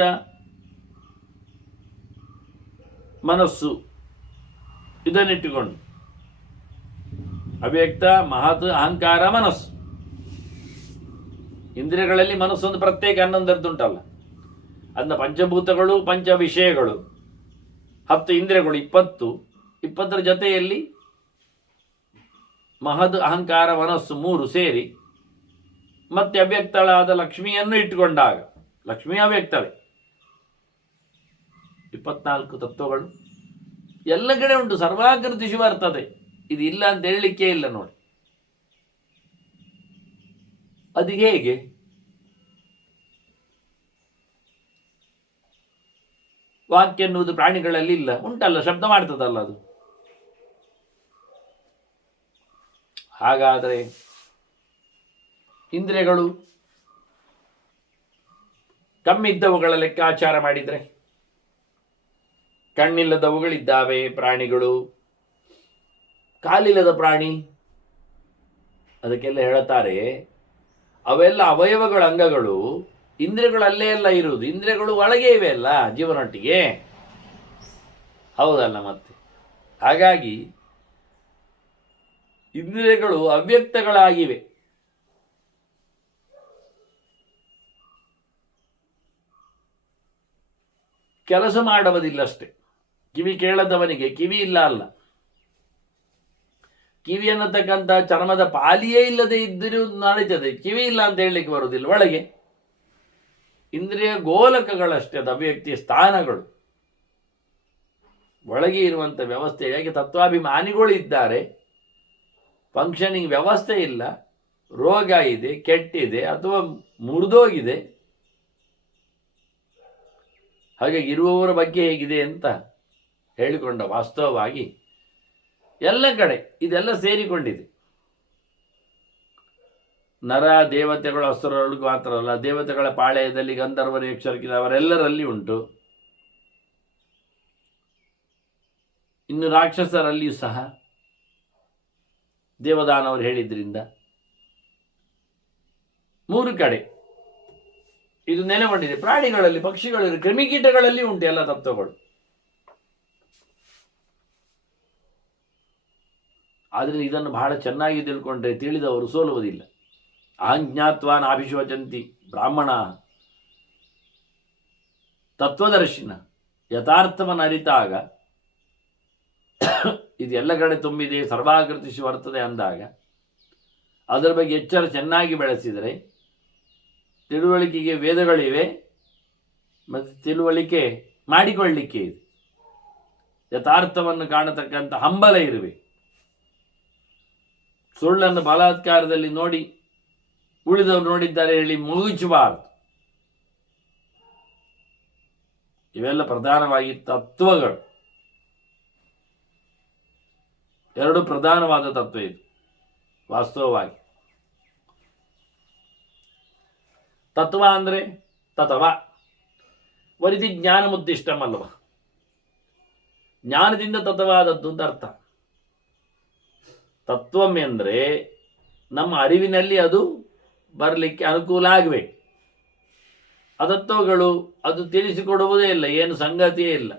ಮನಸ್ಸು ಇದನ್ನಿಟ್ಟುಕೊಂಡು ಅವ್ಯಕ್ತ, ಮಹತ್, ಅಹಂಕಾರ, ಮನಸ್ಸು. ಇಂದ್ರಿಯಗಳಲ್ಲಿ ಮನಸ್ಸೊಂದು ಪ್ರತ್ಯೇಕ 11 ಅದನ್ನ ಪಂಚಭೂತಗಳು, ಪಂಚ ವಿಷಯಗಳು, 10 ಇಂದ್ರಿಯಗಳು, 20 ಜೊತೆಯಲ್ಲಿ ಮಹದ್, ಅಹಂಕಾರ, ಮನಸ್ಸು 3 ಸೇರಿ ಮತ್ತೆ ಅವ್ಯಕ್ತಳಾದ ಲಕ್ಷ್ಮಿಯನ್ನು ಇಟ್ಟುಕೊಂಡಾಗ, ಲಕ್ಷ್ಮಿ ಅವ್ಯಕ್ತಳೆ, 24 ತತ್ವಗಳು ಎಲ್ಲ ಕಡೆ ಉಂಟು. ಸರ್ವಾಕೃತಿ ಶಿವ ಬರ್ತದೆ, ಇದು ಇಲ್ಲ ಅಂತ ಹೇಳಲಿಕ್ಕೆ ಇಲ್ಲ ನೋಡಿ. ಅದು ಹೇಗೆ? ವಾಕ್ಯ ಎನ್ನುವುದು ಪ್ರಾಣಿಗಳಲ್ಲಿ ಇಲ್ಲ, ಉಂಟಲ್ಲ, ಶಬ್ದ ಮಾಡ್ತದಲ್ಲ ಅದು. ಹಾಗಾದರೆ ಇಂದ್ರಿಯಗಳು ಕಮ್ಮಿದ್ದವುಗಳ ಲೆಕ್ಕಾಚಾರ ಮಾಡಿದರೆ ಕಣ್ಣಿಲ್ಲದವುಗಳಿದ್ದಾವೆ ಪ್ರಾಣಿಗಳು, ಕಾಲಿಲ್ಲದ ಪ್ರಾಣಿ, ಅದಕ್ಕೆಲ್ಲ ಹೇಳ್ತಾರೆ ಅವೆಲ್ಲ ಅವಯವಗಳ ಅಂಗಗಳು, ಇಂದ್ರಿಯಗಳಲ್ಲೇ ಎಲ್ಲ ಇರುವುದು. ಇಂದ್ರಿಯಗಳು ಒಳಗೆ ಇವೆ ಅಲ್ಲ ಜೀವನೊಟ್ಟಿಗೆ, ಹೌದಲ್ಲ ಮತ್ತೆ. ಹಾಗಾಗಿ ಇಂದ್ರಿಯಗಳು ಅವ್ಯಕ್ತಗಳಾಗಿವೆ. ಕೆಲಸ ಮಾಡುವುದಿಲ್ಲಷ್ಟೇ. ಕಿವಿ ಕೇಳದವನಿಗೆ ಕಿವಿ ಇಲ್ಲ ಅಲ್ಲ, ಕಿವಿ ಅನ್ನತಕ್ಕಂಥ ಚರ್ಮದ ಪಾಲಿಯೇ ಇಲ್ಲದೆ ಇದ್ದರೂ ನಡೀತದೆ, ಕಿವಿ ಇಲ್ಲ ಅಂತ ಹೇಳಲಿಕ್ಕೆ ಬರುವುದಿಲ್ಲ. ಒಳಗೆ ಇಂದ್ರಿಯ ಗೋಲಕಗಳಷ್ಟೇ, ಅದು ಅವ್ಯಕ್ತಿಯ ಸ್ಥಾನಗಳು, ಒಳಗೆ ಇರುವಂಥ ವ್ಯವಸ್ಥೆ. ಹೇಗೆ ತತ್ವಾಭಿಮಾನಿಗಳು ಇದ್ದಾರೆ, ಫಂಕ್ಷನಿಂಗ್ ವ್ಯವಸ್ಥೆ ಇಲ್ಲ, ರೋಗ ಇದೆ, ಕೆಟ್ಟಿದೆ ಅಥವಾ ಮುರಿದೋಗಿದೆ, ಹಾಗೆ ಇರುವವರ ಬಗ್ಗೆ ಹೇಗಿದೆ ಅಂತ ಹೇಳಿಕೊಂಡ. ವಾಸ್ತವವಾಗಿ ಎಲ್ಲ ಕಡೆ ಇದೆಲ್ಲ ಸೇರಿಕೊಂಡಿದೆ. ನರ ದೇವತೆಗಳು ಅಸುರರಿಗೂ ಮಾತ್ರ ಅಲ್ಲ, ದೇವತೆಗಳ ಪಾಳೆಯದಲ್ಲಿ ಗಂಧರ್ವರು, ಯಕ್ಷರಕಿದ ಅವರೆಲ್ಲರಲ್ಲಿ ಉಂಟು. ಇನ್ನು ರಾಕ್ಷಸರಲ್ಲಿಯೂ ಸಹ ದೇವದಾನವರು ಹೇಳಿದ್ರಿಂದ 3 ಕಡೆ ಇದು ನೆಲೆಗೊಂಡಿದೆ. ಪ್ರಾಣಿಗಳಲ್ಲಿ, ಪಕ್ಷಿಗಳಲ್ಲಿ, ಕ್ರಿಮಿಕೀಟಗಳಲ್ಲಿ ಉಂಟು ಎಲ್ಲ ತತ್ವಗಳು. ಆದರೆ ಇದನ್ನು ಬಹಳ ಚೆನ್ನಾಗಿ ತಿಳ್ಕೊಂಡ್ರೆ ತಿಳಿದವರು ಸೋಲುವುದಿಲ್ಲ. ಅಹಂಜ್ಞಾತ್ವಾ ನಾಭಿಶೋಚಂತಿ ಬ್ರಾಹ್ಮಣ, ತತ್ವದರ್ಶಿನ, ಯಥಾರ್ಥವನ್ನು ಅರಿತಾಗ ಇದು ಎಲ್ಲ ಕಡೆ ತುಂಬಿದೆ, ಸರ್ವಾಕೃತಿಸಿ ಬರ್ತದೆ ಅಂದಾಗ ಅದರ ಬಗ್ಗೆ ಎಚ್ಚರ ಚೆನ್ನಾಗಿ ಬೆಳೆಸಿದರೆ ತಿಳುವಳಿಕೆಗೆ ವೇದಗಳಿವೆ ಮತ್ತು ತಿಳುವಳಿಕೆ ಮಾಡಿಕೊಳ್ಳಲಿಕ್ಕೆ ಇದೆ. ಯಥಾರ್ಥವನ್ನು ಕಾಣತಕ್ಕಂಥ ಹಂಬಲ ಇರುವೆ. ಸುಳ್ಳನ್ನು ಬಲಾತ್ಕಾರದಲ್ಲಿ ನೋಡಿ ಉಳಿದವರು ನೋಡಿದ್ದಾರೆ ಹೇಳಿ ಮುಳುಗಿಸಬಾರದು. ಇವೆಲ್ಲ ಪ್ರಧಾನವಾಗಿ ತತ್ವಗಳು. 2 ಪ್ರಧಾನವಾದ ತತ್ವ ಇದು ವಾಸ್ತವವಾಗಿ. ತತ್ವ ಅಂದರೆ ತತ್ವ ವರಿತಿ ಜ್ಞಾನ ಮುದ್ದಿಷ್ಟಮಲ್ವ, ಜ್ಞಾನದಿಂದ ತತ್ವವಾದದ್ದು ಅಂತ ಅರ್ಥ. ತತ್ವಂ ಎಂದರೆ ನಮ್ಮ ಅರಿವಿನಲ್ಲಿ ಅದು ಬರಲಿಕ್ಕೆ ಅನುಕೂಲ ಆಗಬೇಕು. ಅದತ್ವಗಳು ಅದು ತಿಳಿಸಿಕೊಡುವುದೇ ಇಲ್ಲ, ಏನು ಸಂಗತಿಯೇ ಇಲ್ಲ.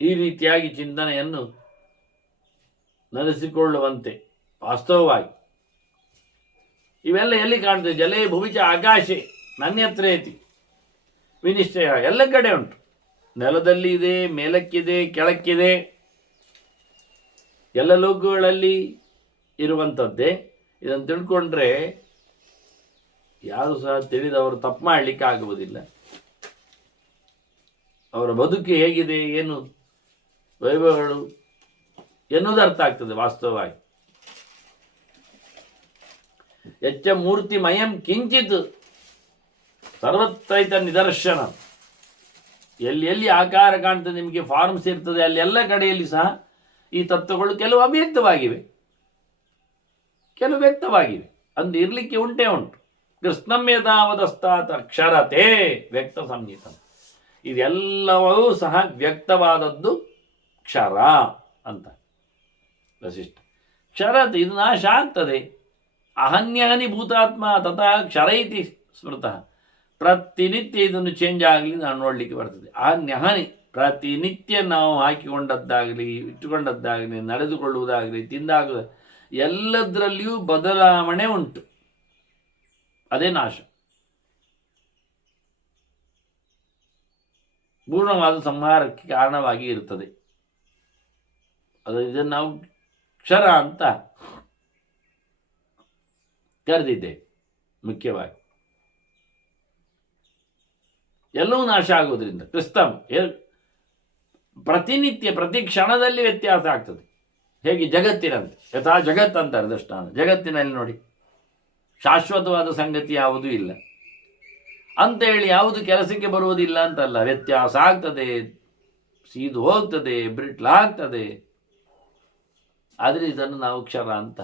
ಈ ರೀತಿಯಾಗಿ ಚಿಂತನೆಯನ್ನು ನಡೆಸಿಕೊಳ್ಳುವಂತೆ ವಾಸ್ತವವಾಗಿ ಇವೆಲ್ಲ ಎಲ್ಲಿ ಕಾಣ್ತದೆ? ಜಲೇ ಭುವಿಚ ಆಕಾಶೆ ನನ್ಯತ್ರೇತಿ ವಿನಿಶ್ಚಯ. ಎಲ್ಲ ಕಡೆ ಉಂಟು. ನೆಲದಲ್ಲಿ ಇದೆ, ಮೇಲಕ್ಕಿದೆ, ಕೆಳಕ್ಕಿದೆ, ಎಲ್ಲ ಲೋಕಗಳಲ್ಲಿ ಇರುವಂಥದ್ದೇ. ಇದನ್ನು ತಿಳ್ಕೊಂಡ್ರೆ ಯಾರು ಸಹ ತಿಳಿದವರು ತಪ್ಪು ಮಾಡಲಿಕ್ಕೆ ಆಗುವುದಿಲ್ಲ. ಅವರ ಬದುಕು ಹೇಗಿದೆ, ಏನು ವೈಭವಗಳು ಎನ್ನುವುದು ಅರ್ಥ ಆಗ್ತದೆ ವಾಸ್ತವವಾಗಿ. ಯಚ್ಚ ಮೂರ್ತಿಮಯಂ ಕಿಂಚಿತ್ ಸರ್ವತ್ರೈತ ನಿದರ್ಶನ. ಎಲ್ಲಿ ಎಲ್ಲಿ ಆಕಾರ ಕಾಣ್ತದೆ, ನಿಮಗೆ ಫಾರ್ಮ್ಸ್ ಇರ್ತದೆ, ಅಲ್ಲಿ ಎಲ್ಲ ಕಡೆಯಲ್ಲಿ ಸಹ ಈ ತತ್ವಗಳು ಕೆಲವು ಅವ್ಯಕ್ತವಾಗಿವೆ, ಕೆಲವು ವ್ಯಕ್ತವಾಗಿವೆ. ಅಂದು ಇರಲಿಕ್ಕೆ ಉಂಟೇ ಉಂಟು. ಕೃಷ್ಣಂ ಯಥಾವದಸ್ತಾತ್ ಅಕ್ಷರತೆ ವ್ಯಕ್ತ ಸಂಹಿತ. ಇದೆಲ್ಲವೂ ಸಹ ವ್ಯಕ್ತವಾದದ್ದು ಕ್ಷರ ಅಂತ ವಸಿಷ್ಠ. ಕ್ಷರತೆ ಇದು ನಾಶ ಆಗ್ತದೆ. ಅಹನ್ಯಹನಿ ಭೂತಾತ್ಮ ತಥಾ ಕ್ಷರ ಇತಿ ಸ್ಮೃತಃ. ಪ್ರತಿನಿತ್ಯ ಇದನ್ನು ಚೇಂಜ್ ಆಗಲಿ ನಾವು ನೋಡಲಿಕ್ಕೆ ಬರ್ತದೆ. ಅಹನ್ಯಹನಿ ಪ್ರತಿನಿತ್ಯ ನಾವು ಹಾಕಿಕೊಂಡದ್ದಾಗಲಿ, ಇಟ್ಟುಕೊಂಡದ್ದಾಗಲಿ, ನಡೆದುಕೊಳ್ಳುವುದಾಗಲಿ, ತಿಂದಾಗ ಎಲ್ಲದರಲ್ಲಿಯೂ ಬದಲಾವಣೆ ಉಂಟು. ಅದೇ ನಾಶ. ಪೂರ್ಣವಾದ ಸಂಹಾರಕ್ಕೆ ಕಾರಣವಾಗಿ ಇರುತ್ತದೆ. ಇದನ್ನು ನಾವು ಕ್ಷರ ಅಂತ ಕರೆದಿದ್ದೇವೆ. ಮುಖ್ಯವಾಗಿ ಎಲ್ಲವೂ ನಾಶ ಆಗುವುದರಿಂದ ಕ್ರಿಸ್ತಂ ಪ್ರತಿನಿತ್ಯ ಪ್ರತಿ ಕ್ಷಣದಲ್ಲಿ ವ್ಯತ್ಯಾಸ ಆಗ್ತದೆ. ಹೇಗೆ ಜಗತ್ತಿನಂತೆ, ಯಥಾ ಜಗತ್ ಅಂತಾರೆ ದೃಷ್ಟಾಂತ. ಜಗತ್ತಿನಲ್ಲಿ ನೋಡಿ, ಶಾಶ್ವತವಾದ ಸಂಗತಿ ಯಾವುದೂ ಇಲ್ಲ ಅಂತೇಳಿ ಯಾವುದು ಕೆಲಸಕ್ಕೆ ಬರುವುದಿಲ್ಲ ಅಂತಲ್ಲ. ವ್ಯತ್ಯಾಸ ಆಗ್ತದೆ, ಸೀದು ಹೋಗ್ತದೆ, ಬ್ರಿಟ್ಲಾಗ್ತದೆ. ಆದರೆ ಇದನ್ನು ನಾವು ಕ್ಷರ ಅಂತ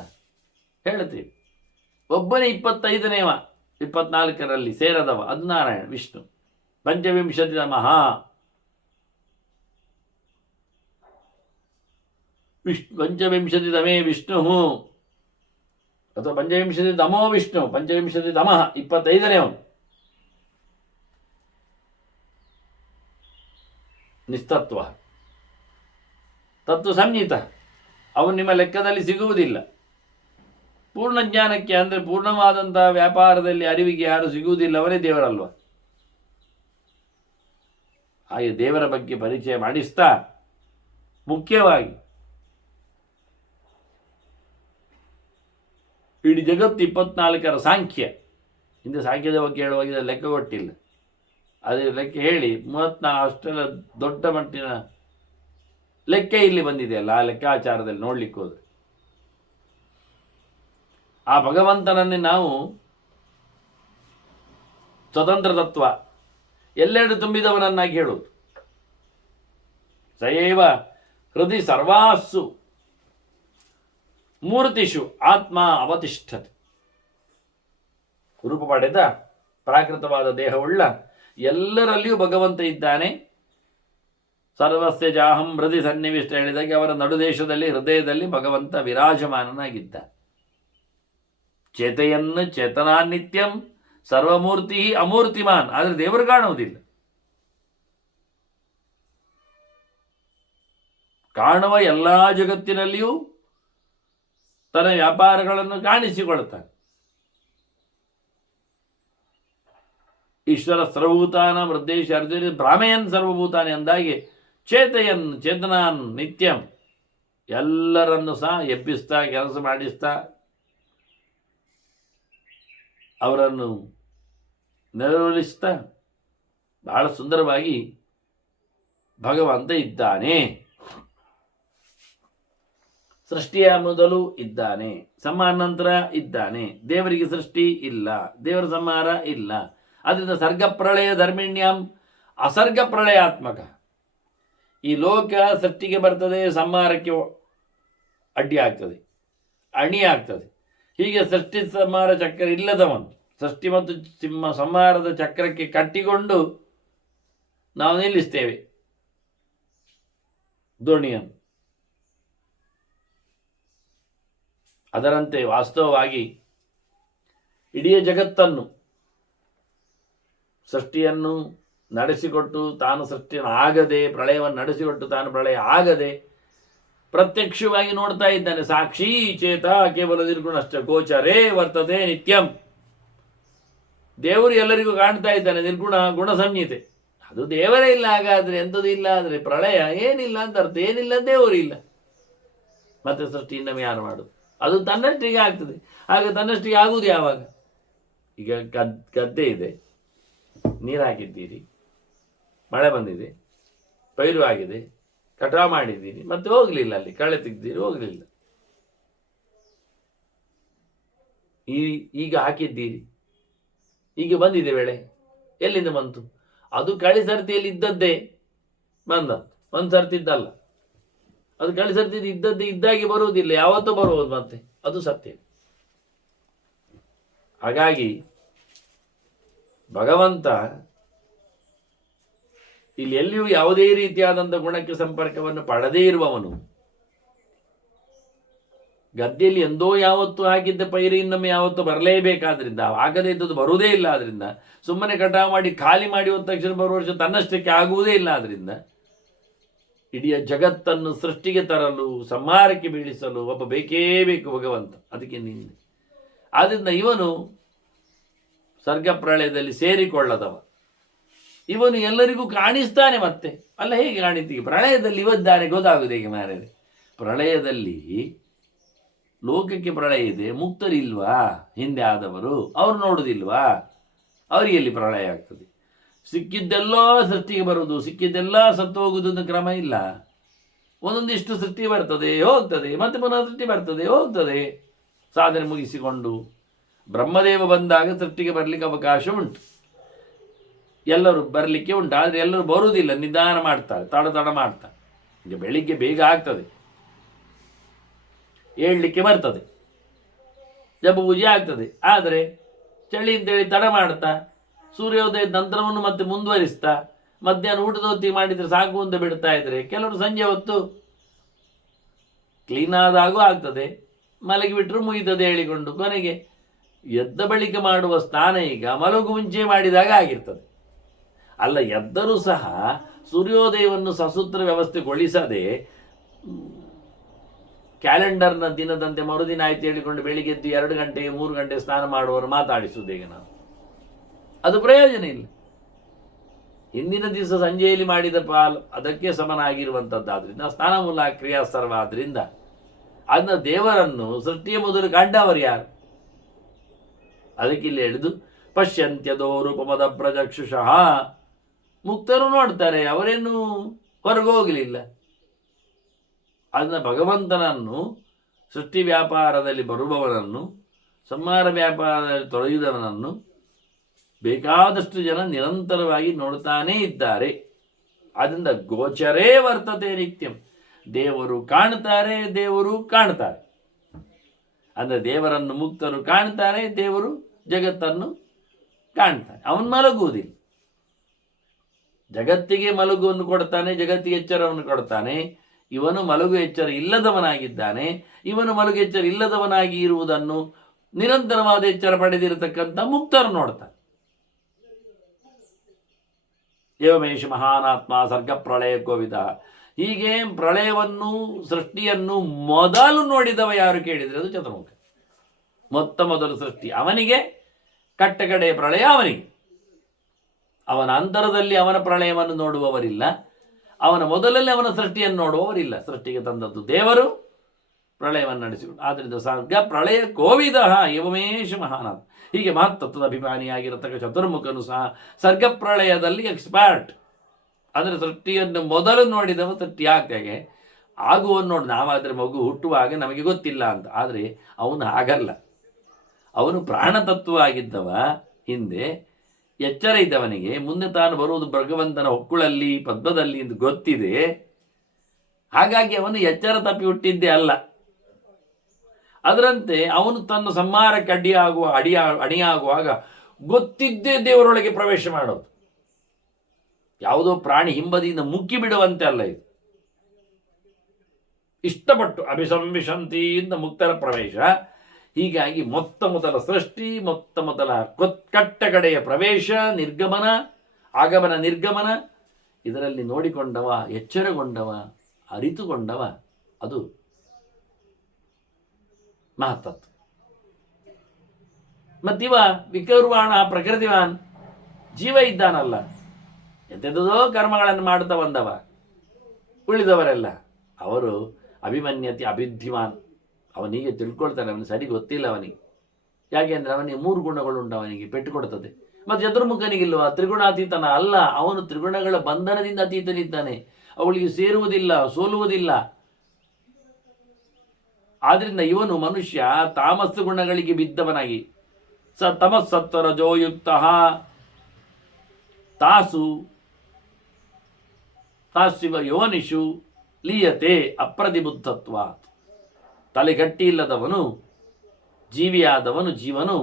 ಹೇಳ್ತೀವಿ. ಒಬ್ಬನೇ 25ನೇವ 24ರಲ್ಲಿ ಸೇರದವ ಅದು ನಾರಾಯಣ ವಿಷ್ಣು. ಪಂಚವಿಂಶತಿ ತಮಃ ಪಂಚವಿಂಶತಿ ತಮೇ ವಿಷ್ಣು ಅಥವಾ ಪಂಚವಿಂಶತಿ ತಮೋ ವಿಷ್ಣು. ಪಂಚವಿಂಶತಿ ತಮಃ 25ನೇವನು ನಿಸ್ತತ್ವ ತತ್ವ ಸಂಹಿತ. ಅವನು ನಿಮ್ಮ ಲೆಕ್ಕದಲ್ಲಿ ಸಿಗುವುದಿಲ್ಲ. ಪೂರ್ಣ ಜ್ಞಾನಕ್ಕೆ ಅಂದರೆ ಪೂರ್ಣವಾದಂತಹ ವ್ಯಾಪಾರದಲ್ಲಿ ಅರಿವಿಗೆ ಯಾರು ಸಿಗುವುದಿಲ್ಲ, ಅವರೇ ದೇವರಲ್ವ. ಹಾಗೆ ದೇವರ ಬಗ್ಗೆ ಪರಿಚಯ ಮಾಡಿಸ್ತಾ, ಮುಖ್ಯವಾಗಿ ಇಡೀ ಜಗತ್ತು 24ರ ಸಾಂಖ್ಯ. ಹಿಂದೆ ಸಾಂಖ್ಯದ ಬಗ್ಗೆ ಹೇಳುವಾಗ ಲೆಕ್ಕ ಕೊಟ್ಟಿಲ್ಲ. ಅದೇ ಲೆಕ್ಕ ಹೇಳಿ 34 ಅಷ್ಟೆಲ್ಲ ದೊಡ್ಡ ಮಟ್ಟಿನ ಲೆಕ್ಕ ಇಲ್ಲಿ ಬಂದಿದೆಯಲ್ಲ. ಆ ಲೆಕ್ಕಾಚಾರದಲ್ಲಿ ನೋಡ್ಲಿಕ್ಕೆ ಹೋದ್ರೆ ಆ ಭಗವಂತನನ್ನೇ ನಾವು ಸ್ವತಂತ್ರ ತತ್ವ ಎಲ್ಲೆಡೆ ತುಂಬಿದವನನ್ನಾಗಿ ಹೇಳುವುದು. ಸಯೈವ ಹೃದಯ ಸರ್ವಾಸು ಮೂರ್ತಿಷು ಆತ್ಮ ಅವತಿಷ್ಠತೆ. ರೂಪ ಪಡೆದ ಪ್ರಾಕೃತವಾದ ದೇಹವುಳ್ಳ ಎಲ್ಲರಲ್ಲಿಯೂ ಭಗವಂತ ಇದ್ದಾನೆ. ಸರ್ವಸ್ಯ ಜಾಹಂ ಹೃದಯ ಸನ್ನಿವಿಷ್ಟ ಹೇಳಿದಾಗೆ ಅವರ ನಡುದೇಶದಲ್ಲಿ ಹೃದಯದಲ್ಲಿ ಭಗವಂತ ವಿರಾಜಮಾನನಾಗಿದ್ದ. ಚೇತೆಯನ್ನು ಚೇತನಾನಿತ್ಯಂ ಸರ್ವಮೂರ್ತಿ ಅಮೂರ್ತಿಮಾನ್. ಆದರೆ ದೇವರು ಕಾಣುವುದಿಲ್ಲ. ಕಾಣುವ ಎಲ್ಲಾ ಜಗತ್ತಿನಲ್ಲಿಯೂ ತನ್ನ ವ್ಯಾಪಾರಗಳನ್ನು ಕಾಣಿಸಿಕೊಳ್ಳುತ್ತಾನೆ. ಈಶ್ವರ ಸರ್ವಭೂತಾನ ವೃದ್ದೇಶ ಅರ್ಜುನ ಭ್ರಾಮೆಯನ್ ಸರ್ವಭೂತಾನಿ ಅಂದಾಗೆ ಚೇತಯನ್ ಚೇತನಾನ್ ನಿತ್ಯಂ ಎಲ್ಲರನ್ನು ಸಹ ಎಬ್ಬಿಸ್ತಾ ಕೆಲಸ ಮಾಡಿಸ್ತಾ ಅವರನ್ನು ನೆರವೇರಿಸ್ತಾ ಬಹಳ ಸುಂದರವಾಗಿ ಭಗವಂತ ಇದ್ದಾನೆ. ಸೃಷ್ಟಿಯ ಮೊದಲು ಇದ್ದಾನೆ, ಸಂಹಾರ ನಂತರ ಇದ್ದಾನೆ. ದೇವರಿಗೆ ಸೃಷ್ಟಿ ಇಲ್ಲ, ದೇವರ ಸಂಹಾರ ಇಲ್ಲ. ಅದರಿಂದ ಸರ್ಗ ಪ್ರಳಯ ಧರ್ಮಿಣ್ಯಂ ಅಸರ್ಗ ಪ್ರಳಯಾತ್ಮಕ. ಈ ಲೋಕ ಸೃಷ್ಟಿಗೆ ಬರ್ತದೆ, ಸಂಹಾರಕ್ಕೆ ಅಡ್ಡಿ ಆಗ್ತದೆ, ಅಣಿ ಆಗ್ತದೆ. ಹೀಗೆ ಸೃಷ್ಟಿ ಸಂಹಾರ ಚಕ್ರ ಇಲ್ಲದವನು ಸೃಷ್ಟಿ ಮತ್ತು ಸಂಹಾರದ ಚಕ್ರಕ್ಕೆ ಕಟ್ಟಿಕೊಂಡು ನಾವು ನಿಲ್ಲಿಸ್ತೇವೆ ದೋಣಿಯನ್ನು. ಅದರಂತೆ ವಾಸ್ತವವಾಗಿ ಇಡೀ ಜಗತ್ತನ್ನು ಸೃಷ್ಟಿಯನ್ನು ನಡೆಸಿಕೊಟ್ಟು ತಾನು ಸೃಷ್ಟಿಯನ್ನು ಆಗದೆ, ಪ್ರಳಯವನ್ನು ನಡೆಸಿಕೊಟ್ಟು ತಾನು ಪ್ರಳಯ ಆಗದೆ ಪ್ರತ್ಯಕ್ಷವಾಗಿ ನೋಡ್ತಾ ಇದ್ದಾನೆ. ಸಾಕ್ಷಿ ಚೇತ ಕೇವಲ ನಿರ್ಗುಣಶ್ಚ ಗೋಚರೇ ವರ್ತತೆ ನಿತ್ಯಂ. ದೇವರು ಎಲ್ಲರಿಗೂ ಕಾಣ್ತಾ ಇದ್ದಾನೆ. ನಿರ್ಗುಣ ಗುಣ ಸಂಹಿತೆ ಅದು ದೇವರೇ ಇಲ್ಲ. ಹಾಗಾದ್ರೆ ಎಂಥದ್ದು ಇಲ್ಲ ಅಂದರೆ ಪ್ರಳಯ ಏನಿಲ್ಲ ಅಂತ ಅರ್ಥ. ಏನಿಲ್ಲ ದೇವರು ಇಲ್ಲ, ಮತ್ತೆ ಸೃಷ್ಟಿ ಇನ್ನೊಮ್ಮೆ ಯಾರು ಮಾಡೋದು? ಅದು ತನ್ನಷ್ಟಿಗೆ ಆಗ್ತದೆ. ಹಾಗೆ ತನ್ನಷ್ಟಿಗೆ ಆಗುವುದು ಯಾವಾಗ? ಈಗ ಗದ್ದೆ ಇದೆ, ನೀರು ಹಾಕಿದ್ದೀರಿ, ಮಳೆ ಬಂದಿದೆ, ಪೈರು ಆಗಿದೆ, ಕಟಾವು ಮಾಡಿದ್ದೀರಿ, ಮತ್ತೆ ಹೋಗಲಿಲ್ಲ, ಅಲ್ಲಿ ಕಳೆ ತೆಗ್ದಿರಿ, ಹೋಗಲಿಲ್ಲ. ಈಗ ಹಾಕಿದ್ದೀರಿ, ಈಗ ಬಂದಿದೆ ಬೆಳೆ, ಎಲ್ಲಿಂದ ಬಂತು? ಅದು ಕಳೆ ಸರ್ತಿಯಲ್ಲಿ ಇದ್ದದ್ದೇ ಬಂದ, ಒಂದು ಸರ್ತಿ ಇದ್ದಲ್ಲ. ಅದು ಕಳಿಸರ್ತಿದ್ದು ಇದ್ದದ್ದು ಇದ್ದಾಗಿ ಬರುವುದಿಲ್ಲ, ಯಾವತ್ತೂ ಬರುವುದು ಮತ್ತೆ, ಅದು ಸತ್ಯ. ಹಾಗಾಗಿ ಭಗವಂತ ಇಲ್ಲಿ ಎಲ್ಲಿಯೂ ಯಾವುದೇ ರೀತಿಯಾದಂಥ ಗುಣಕ್ಕೆ ಸಂಪರ್ಕವನ್ನು ಪಡೆದೇ ಇರುವವನು. ಗದ್ದೆಯಲ್ಲಿ ಎಂದೋ ಯಾವತ್ತು ಹಾಕಿದ್ದ ಪೈರು ಇನ್ನೊಮ್ಮೆ ಯಾವತ್ತು ಬರಲೇಬೇಕಾದ್ರಿಂದ, ಆಗದೇ ಇದ್ದದ್ದು ಬರುವುದೇ ಇಲ್ಲ. ಆದ್ರಿಂದ ಸುಮ್ಮನೆ ಕಟಾವು ಮಾಡಿ ಖಾಲಿ ಮಾಡಿ ಹೋದ ತಕ್ಷಣ ಬರುವ ವರ್ಷ ತನ್ನಷ್ಟಕ್ಕೆ ಆಗುವುದೇ ಇಲ್ಲ. ಆದ್ರಿಂದ ಇಡೀ ಜಗತ್ತನ್ನು ಸೃಷ್ಟಿಗೆ ತರಲು, ಸಂಹಾರಕ್ಕೆ ಬೀಳಿಸಲು ಒಬ್ಬ ಬೇಕೇ ಬೇಕು ಭಗವಂತ. ಅದಕ್ಕೆ ನಿಂದೆ. ಆದ್ರಿಂದ ಇವನು ಸರ್ಗ ಪ್ರಳಯದಲ್ಲಿ ಸೇರಿಕೊಳ್ಳದವ. ಇವನು ಎಲ್ಲರಿಗೂ ಕಾಣಿಸ್ತಾನೆ. ಮತ್ತೆ ಅಲ್ಲ, ಹೇಗೆ ಕಾಣಿತೀವಿ? ಪ್ರಳಯದಲ್ಲಿ ಇವದ್ದಾನೆ ಗೊತ್ತಾಗುದು ಹೇಗೆ ಮಾರ್ರೆ? ಪ್ರಳಯದಲ್ಲಿ ಲೋಕಕ್ಕೆ ಪ್ರಳಯ ಇದೆ, ಮುಕ್ತರಿಲ್ವಾ? ಹಿಂದೆ ಆದವರು ಅವ್ರು ನೋಡುವುದಿಲ್ವಾ? ಅವರಿಗೆ ಎಲ್ಲಿ ಪ್ರಳಯ ಆಗ್ತದೆ? ಸಿಕ್ಕಿದ್ದೆಲ್ಲ ಸೃಷ್ಟಿಗೆ ಬರುವುದು, ಸಿಕ್ಕಿದ್ದೆಲ್ಲ ಸತ್ತು ಹೋಗುವುದು ಕ್ರಮ ಇಲ್ಲ. ಒಂದೊಂದಿಷ್ಟು ಸೃಷ್ಟಿ ಬರ್ತದೆ, ಹೋಗ್ತದೆ, ಮತ್ತೆ ಪುನಃ ಸೃಷ್ಟಿ ಬರ್ತದೆ, ಹೋಗ್ತದೆ. ಸಾಧನೆ ಮುಗಿಸಿಕೊಂಡು ಬ್ರಹ್ಮದೇವ ಬಂದಾಗ ಸೃಷ್ಟಿಗೆ ಬರಲಿಕ್ಕೆ ಅವಕಾಶ ಉಂಟು, ಎಲ್ಲರೂ ಬರಲಿಕ್ಕೆ ಉಂಟು. ಆದರೆ ಎಲ್ಲರೂ ಬರುವುದಿಲ್ಲ, ನಿಧಾನ ಮಾಡ್ತಾರೆ, ತಡ ಮಾಡ್ತಾರೆ. ಈಗ ಬೆಳಿಗ್ಗೆ ಬೇಗ ಆಗ್ತದೆ, ಏಳಲಿಕ್ಕೆ ಬರ್ತದೆ, ಜಪ ಪೂಜೆ ಆಗ್ತದೆ. ಆದರೆ ಚಳಿ ಅಂತೇಳಿ ತಡ ಮಾಡ್ತಾ ಸೂರ್ಯೋದಯದ ನಂತರವನ್ನು ಮತ್ತೆ ಮುಂದುವರಿಸ್ತಾ ಮಧ್ಯಾಹ್ನ ಊಟದ ಹೊತ್ತಿಗೆ ಮಾಡಿದರೆ ಸಾಕು ಅಂತ ಬಿಡ್ತಾ ಇದ್ರೆ, ಕೆಲವರು ಸಂಜೆ ಹೊತ್ತು ಕ್ಲೀನ್ ಆದಾಗೂ ಆಗ್ತದೆ, ಮಲಗಿ ಬಿಟ್ಟರು ಮುಗಿತದೆ ಹೇಳಿಕೊಂಡು ಕೊನೆಗೆ ಎದ್ದ ಬಳಿಕ ಮಾಡುವ ಸ್ನಾನ ಈಗ ಮಲಗು ಮುಂಚೆ ಮಾಡಿದಾಗ ಆಗಿರ್ತದೆ. ಅಲ್ಲ, ಎದ್ದರೂ ಸಹ ಸೂರ್ಯೋದಯವನ್ನು ಸಸೂತ್ರ ವ್ಯವಸ್ಥೆಗೊಳಿಸದೆ ಕ್ಯಾಲೆಂಡರ್ನ ದಿನದಂತೆ ಮರುದಿನ ಆಯ್ತು ಹೇಳಿಕೊಂಡು ಬೆಳಿಗ್ಗೆ ಎದ್ದು 2 ಗಂಟೆ 3 ಗಂಟೆ ಸ್ನಾನ ಮಾಡುವವರು ಮಾತಾಡಿಸುವುದು ಈಗ ನಾವು, ಅದು ಪ್ರಯೋಜನ ಇಲ್ಲ. ಹಿಂದಿನ ದಿವಸ ಸಂಜೆಯಲ್ಲಿ ಮಾಡಿದ ಪಾಲು ಅದಕ್ಕೆ ಸಮನಾಗಿರುವಂಥದ್ದಾದ್ರಿಂದ ಸ್ನಾನ ಮೂಲ ಕ್ರಿಯಾಸ್ತರ್ವ ಆದ್ರಿಂದ ಅದನ್ನ ದೇವರನ್ನು ಸೃಷ್ಟಿಯ ಮೊದಲು ಕಂಡವರು ಯಾರು? ಅದಕ್ಕಿಲ್ಲಿ ಹೇಳಿದು ಪಶ್ಯಂತ್ಯದೋ ರೂಪಮದ ಪ್ರಜಕ್ಷುಷಃ. ಮುಕ್ತರು ನೋಡ್ತಾರೆ, ಅವರೇನು ಹೊರಗೋಗಲಿಲ್ಲ. ಅದನ್ನ ಭಗವಂತನನ್ನು, ಸೃಷ್ಟಿ ವ್ಯಾಪಾರದಲ್ಲಿ ಬರುವವನನ್ನು, ಸಂಹಾರ ವ್ಯಾಪಾರದಲ್ಲಿ ತೊಡಗಿದವನನ್ನು ಬೇಕಾದಷ್ಟು ಜನ ನಿರಂತರವಾಗಿ ನೋಡ್ತಾನೇ ಇದ್ದಾರೆ. ಅದರಿಂದ ಗೋಚರೇ ವರ್ತತೆ ನಿತ್ಯಂ. ದೇವರು ಕಾಣ್ತಾರೆ, ದೇವರು ಕಾಣ್ತಾರೆ. ಅಂದರೆ ದೇವರನ್ನು ಮುಕ್ತರು ಕಾಣ್ತಾರೆ, ದೇವರು ಜಗತ್ತನ್ನು ಕಾಣ್ತಾನೆ. ಅವನು ಮಲಗುವುದಿಲ್ಲ, ಜಗತ್ತಿಗೆ ಮಲಗುವನ್ನು ಕೊಡ್ತಾನೆ, ಜಗತ್ತಿಗೆ ಎಚ್ಚರವನ್ನು ಕೊಡ್ತಾನೆ. ಇವನು ಮಲಗು ಎಚ್ಚರ ಇಲ್ಲದವನಾಗಿದ್ದಾನೆ. ಇವನು ಮಲಗು ಎಚ್ಚರ ಇಲ್ಲದವನಾಗಿ ಇರುವುದನ್ನು ನಿರಂತರವಾದ ಎಚ್ಚರ ಪಡೆದಿರತಕ್ಕಂಥ ಮುಕ್ತರು ನೋಡ್ತಾನೆ. ಏವಮೇಶ ಮಹಾನಾತ್ಮ ಸರ್ಗ ಪ್ರಳಯ ಗೋವಿದ. ಹೀಗೆ ಪ್ರಳಯವನ್ನು, ಸೃಷ್ಟಿಯನ್ನು ಮೊದಲು ನೋಡಿದವ ಯಾರು ಕೇಳಿದರೆ ಅದು ಚತುರ್ಮುಖ. ಮೊದಲು ಸೃಷ್ಟಿ ಅವನಿಗೆ, ಕಟ್ಟಕಡೆಯ ಪ್ರಳಯ ಅವನಿಗೆ. ಅವನ ಅಂತರದಲ್ಲಿ ಅವನ ಪ್ರಳಯವನ್ನು ನೋಡುವವರಿಲ್ಲ, ಅವನ ಮೊದಲಲ್ಲಿ ಅವನ ಸೃಷ್ಟಿಯನ್ನು ನೋಡುವವರಿಲ್ಲ. ಸೃಷ್ಟಿಗೆ ತಂದದ್ದು ದೇವರು, ಪ್ರಳಯವನ್ನು ನಡೆಸಿಕೊಂಡು. ಆದ್ದರಿಂದ ಸರ್ಗ ಪ್ರಳಯ ಕೋವಿದ ಏವಮೇಶ ಮಹಾನಾಥ್. ಹೀಗೆ ಮಹತ್ತತ್ವದ ಅಭಿಮಾನಿಯಾಗಿರತಕ್ಕ ಚತುರ್ಮುಖನು ಸಹ ಸರ್ಗ ಪ್ರಳಯದಲ್ಲಿ ಎಕ್ಸ್ಪರ್ಟ್. ಅಂದರೆ ಸೃಷ್ಟಿಯನ್ನು ಮೊದಲು ನೋಡಿದವ ಸೃಷ್ಟಿ ಆಗ್ತಾಗೆ ಆಗುವನ್ನು ನೋಡಿ. ನಾವಾದರೆ ಮಗು ಹುಟ್ಟುವಾಗ ನಮಗೆ ಗೊತ್ತಿಲ್ಲ ಅಂತ, ಆದರೆ ಅವನು ಹಾಗಲ್ಲ. ಅವನು ಪ್ರಾಣತತ್ವ ಆಗಿದ್ದವ, ಹಿಂದೆ ಎಚ್ಚರ ಇದ್ದವನಿಗೆ ಮುಂದೆ ತಾನು ಬರುವುದು ಭಗವಂತನ ಹೊಕ್ಕುಳಲ್ಲಿ, ಪದ್ಮದಲ್ಲಿ ಎಂದು ಗೊತ್ತಿದೆ. ಹಾಗಾಗಿ ಅವನು ಎಚ್ಚರ ತಪ್ಪಿ ಹುಟ್ಟಿದ್ದೇ ಅಲ್ಲ. ಅದರಂತೆ ಅವನು ತನ್ನ ಸಂಹಾರಕ್ಕೆ ಅಣಿಯಾಗುವಾಗ ಗೊತ್ತಿದ್ದೇ ದೇವರೊಳಗೆ ಪ್ರವೇಶ ಮಾಡೋದು. ಯಾವುದೋ ಪ್ರಾಣಿ ಹಿಂಬದಿಯಿಂದ ಮುಕ್ಕಿ ಬಿಡುವಂತೆ ಅಲ್ಲ ಇದು. ಇಷ್ಟಪಟ್ಟು ಅಭಿಸಂವಿಶಂತಿಯಿಂದ ಮುಕ್ತರ ಪ್ರವೇಶ. ಹೀಗಾಗಿ ಮೊದಲ ಸೃಷ್ಟಿ, ಮೊದಲ ಕಟ್ಟಕಡೆಯ ಪ್ರವೇಶ, ನಿರ್ಗಮನ, ಆಗಮನ, ನಿರ್ಗಮನ, ಇದರಲ್ಲಿ ನೋಡಿಕೊಂಡವ, ಎಚ್ಚರಗೊಂಡವ, ಅರಿತುಕೊಂಡವ, ಅದು ಮಹತ್ತತ್ವ. ಮತ್ತಿವ ವಿಕರ್ವಾಣ ಪ್ರಕೃತಿವಾನ್, ಜೀವ ಇದ್ದಾನಲ್ಲ, ಎಂತೆಂಥದೋ ಕರ್ಮಗಳನ್ನು ಮಾಡುತ್ತಾ ಬಂದವ. ಉಳಿದವರೆಲ್ಲ ಅವರು ಅಭಿಮನ್ಯತೆ ಅಭಿದ್ಧಿಮಾನ್, ಅವನಿಗೆ ತಿಳ್ಕೊಳ್ತಾನೆ, ಅವನು ಸರಿ ಗೊತ್ತಿಲ್ಲ ಅವನಿಗೆ. ಯಾಕೆ ಅಂದರೆ ಅವನಿಗೆ 3 ಗುಣಗಳುಂಟು, ಅವನಿಗೆ ಪೆಟ್ಟು ಕೊಡ್ತದೆ. ಮತ್ತು ಚತುರ್ಮುಖನಿಗಿಲ್ವ, ತ್ರಿಗುಣಾತೀತನ ಅಲ್ಲ, ಅವನು ತ್ರಿಗುಣಗಳ ಬಂಧನದಿಂದ ಅತೀತನಿದ್ದಾನೆ, ಅವಳಿಗೆ ಸೇರುವುದಿಲ್ಲ, ಸೋಲುವುದಿಲ್ಲ. ಆದ್ರಿಂದ ಇವನು ಮನುಷ್ಯ ತಾಮಸ್ಸು ಗುಣಗಳಿಗೆ ಬಿದ್ದವನಾಗಿ ತಮಸ್ಸತ್ವರ ಜೋಯುಕ್ತ ತಾಸು ತಾಸಿವ ಯೋನಿಷು ಲೀಯತೆ ಅಪ್ರತಿಬುದ್ಧತ್ವ. ತಲೆಗಟ್ಟಿ ಇಲ್ಲದವನು, ಜೀವಿಯಾದವನು, ಜೀವನು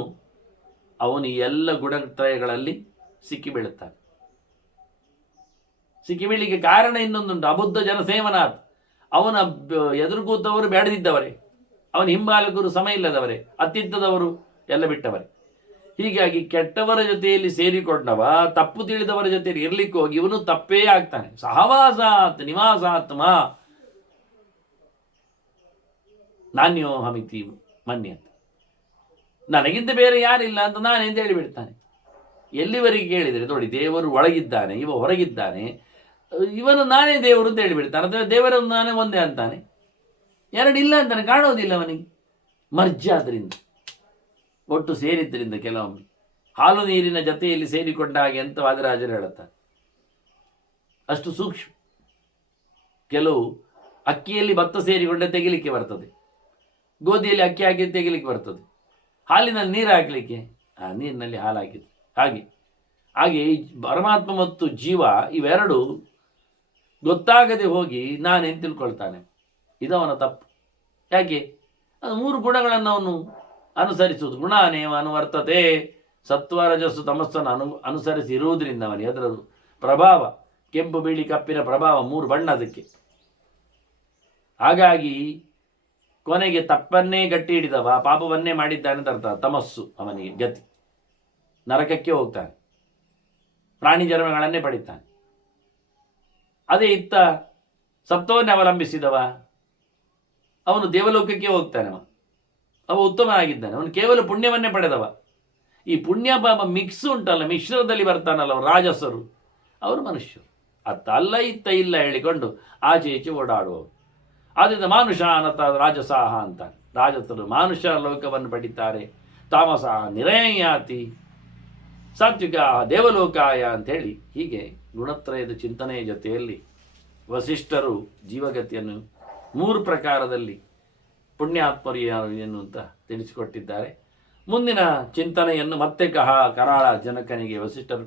ಅವನು ಈ ಎಲ್ಲ ಗುಣತ್ರಯಗಳಲ್ಲಿ ಸಿಕ್ಕಿಬೀಳುತ್ತಾನೆ. ಸಿಕ್ಕಿಬೀಳಿಗೆ ಕಾರಣ ಇನ್ನೊಂದುಂಟು, ಅಬುದ್ಧ ಜನಸೇವನಾತ್. ಅವನ ಎದುರುಗೂತವರು ಬೇಡದಿದ್ದವರೇ, ಅವನ ಹಿಂಬಾಲಕರು ಸಮ ಇಲ್ಲದವರೇ, ಅತ್ತಿತ್ತದವರು ಎಲ್ಲ ಬಿಟ್ಟವರೇ. ಹೀಗಾಗಿ ಕೆಟ್ಟವರ ಜೊತೆಯಲ್ಲಿ ಸೇರಿಕೊಂಡವ ತಪ್ಪು ತಿಳಿದವರ ಜೊತೆಯಲ್ಲಿ ಇರ್ಲಿಕ್ಕೆ ಹೋಗಿ ಇವನು ತಪ್ಪೇ ಆಗ್ತಾನೆ. ಸಹವಾಸಾತ್ ನಿವಾಸಾತ್ಮ ನಾಣ್ಯೋಹಮಿತಿ ಮನ್ಯಂತ. ನನಗಿಂತ ಬೇರೆ ಯಾರಿಲ್ಲ ಅಂತ ನಾನೆಂದು ಹೇಳಿಬಿಡ್ತಾನೆ. ಎಲ್ಲಿವರೆಗೆ ಕೇಳಿದರೆ ನೋಡಿ, ದೇವರು ಒಳಗಿದ್ದಾನೆ, ಇವ ಹೊರಗಿದ್ದಾನೆ, ಇವನು ನಾನೇ ದೇವರು ಅಂತ ಹೇಳಿಬಿಡ್ತಾನೆ. ಅಥವಾ ದೇವರನ್ನು ನಾನೇ ಒಂದೇ ಅಂತಾನೆ. ಎರಡಿಲ್ಲ ಅಂತಾನೆ, ಕಾಣೋದಿಲ್ಲ ಅವನಿಗೆ. ಮರ್ಜಾದ್ರಿಂದ, ಒಟ್ಟು ಸೇರಿದ್ದರಿಂದ ಕೆಲವೊಮ್ಮೆ ಹಾಲು ನೀರಿನ ಜೊತೆಯಲ್ಲಿ ಸೇರಿಕೊಂಡ ಹಾಗೆ ಅಂತ ವಾದಿರಾಜರು ಹೇಳುತ್ತಾರೆ. ಅಷ್ಟು ಸೂಕ್ಷ್ಮ. ಕೆಲವು ಅಕ್ಕಿಯಲ್ಲಿ ಭತ್ತ ಸೇರಿಕೊಂಡೆ ತೆಗಿಲಿಕ್ಕೆ ಬರ್ತದೆ, ಗೋಧಿಯಲ್ಲಿ ಅಕ್ಕಿ ಹಾಕಿ ತೆಗಿಲಿಕ್ಕೆ ಬರ್ತದೆ, ಹಾಲಿನಲ್ಲಿ ನೀರು ಹಾಕಲಿಕ್ಕೆ ನೀರಿನಲ್ಲಿ ಹಾಲು ಹಾಕಿದ್ದು. ಹಾಗೆ ಹಾಗೆ ಪರಮಾತ್ಮ ಮತ್ತು ಜೀವ ಇವೆರಡು ಗೊತ್ತಾಗದೆ ಹೋಗಿ ನಾನೇನು ತಿಳ್ಕೊಳ್ತಾನೆ. ಇದವನ ತಪ್ಪು. ಯಾಕೆ? ಅದು ಮೂರು ಗುಣಗಳನ್ನು ಅವನು ಅನುಸರಿಸುವುದು. ಗುಣಾನೇವ ಅನುವರ್ತತೆ. ಸತ್ವ ರಜಸ್ಸು ತಮಸ್ಸನ್ನು ಅನುಸರಿಸಿ ಇರುವುದರಿಂದ ಅವನಿಗೆ ಅದರ ಪ್ರಭಾವ, ಕೆಂಪು ಬಿಳಿ ಕಪ್ಪಿನ ಪ್ರಭಾವ, ಮೂರು ಬಣ್ಣ ಅದಕ್ಕೆ. ಹಾಗಾಗಿ ಕೊನೆಗೆ ತಪ್ಪನ್ನೇ ಗಟ್ಟಿ ಹಿಡಿದವ ಪಾಪವನ್ನೇ ಮಾಡಿದ್ದಾನೆ ಅಂತ ಅರ್ಥ. ತಮಸ್ಸು ಅವನಿಗೆ ಗತಿ, ನರಕಕ್ಕೆ ಹೋಗ್ತಾನೆ, ಪ್ರಾಣಿ ಜನ್ಮಗಳನ್ನೇ ಪಡಿತಾನೆ. ಅದೇ ಇತ್ತ ಸತ್ವವನ್ನೇ ಅವಲಂಬಿಸಿದವ ಅವನು ದೇವಲೋಕಕ್ಕೆ ಹೋಗ್ತಾನೆ. ಅವ ಉತ್ತಮನಾಗಿದ್ದಾನೆ, ಅವನು ಕೇವಲ ಪುಣ್ಯವನ್ನೇ ಪಡೆದವ. ಈ ಪುಣ್ಯ ಪಾಪ ಮಿಕ್ಸ್ ಉಂಟಲ್ಲ, ಮಿಶ್ರದಲ್ಲಿ ಬರ್ತಾನಲ್ಲ ಅವರು ರಾಜಸರು, ಅವರು ಮನುಷ್ಯರು. ಅತ್ತ ಅಲ್ಲ ಇತ್ತ ಇಲ್ಲ ಹೇಳಿಕೊಂಡು ಆಚೆ ಈಚೆ ಓಡಾಡುವವರು. ಆದ್ದರಿಂದ ಮಾನುಷ ಅನ್ನತ ರಾಜಸಾಹ ಅಂತಾನೆ. ರಾಜಸರು ಮಾನುಷ ಲೋಕವನ್ನು ಪಡಿತಾರೆ, ತಾಮಸಾಹ ನಿರಯಾತಿ, ಸಾತ್ವಿಕ ದೇವಲೋಕಾಯ ಅಂಥೇಳಿ. ಹೀಗೆ ಗುಣತ್ರಯದ ಚಿಂತನೆಯ ಜೊತೆಯಲ್ಲಿ ವಸಿಷ್ಠರು ಜೀವಗತಿಯನ್ನು ಮೂರು ಪ್ರಕಾರದಲ್ಲಿ ಪುಣ್ಯಾತ್ಮರು ಏನು ಅಂತ ತಿಳಿಸಿಕೊಟ್ಟಿದ್ದಾರೆ. ಮುಂದಿನ ಚಿಂತನೆಯನ್ನು ಮತ್ತೆ ಕರಾಳ ಜನಕನಿಗೆ ವಸಿಷ್ಠರು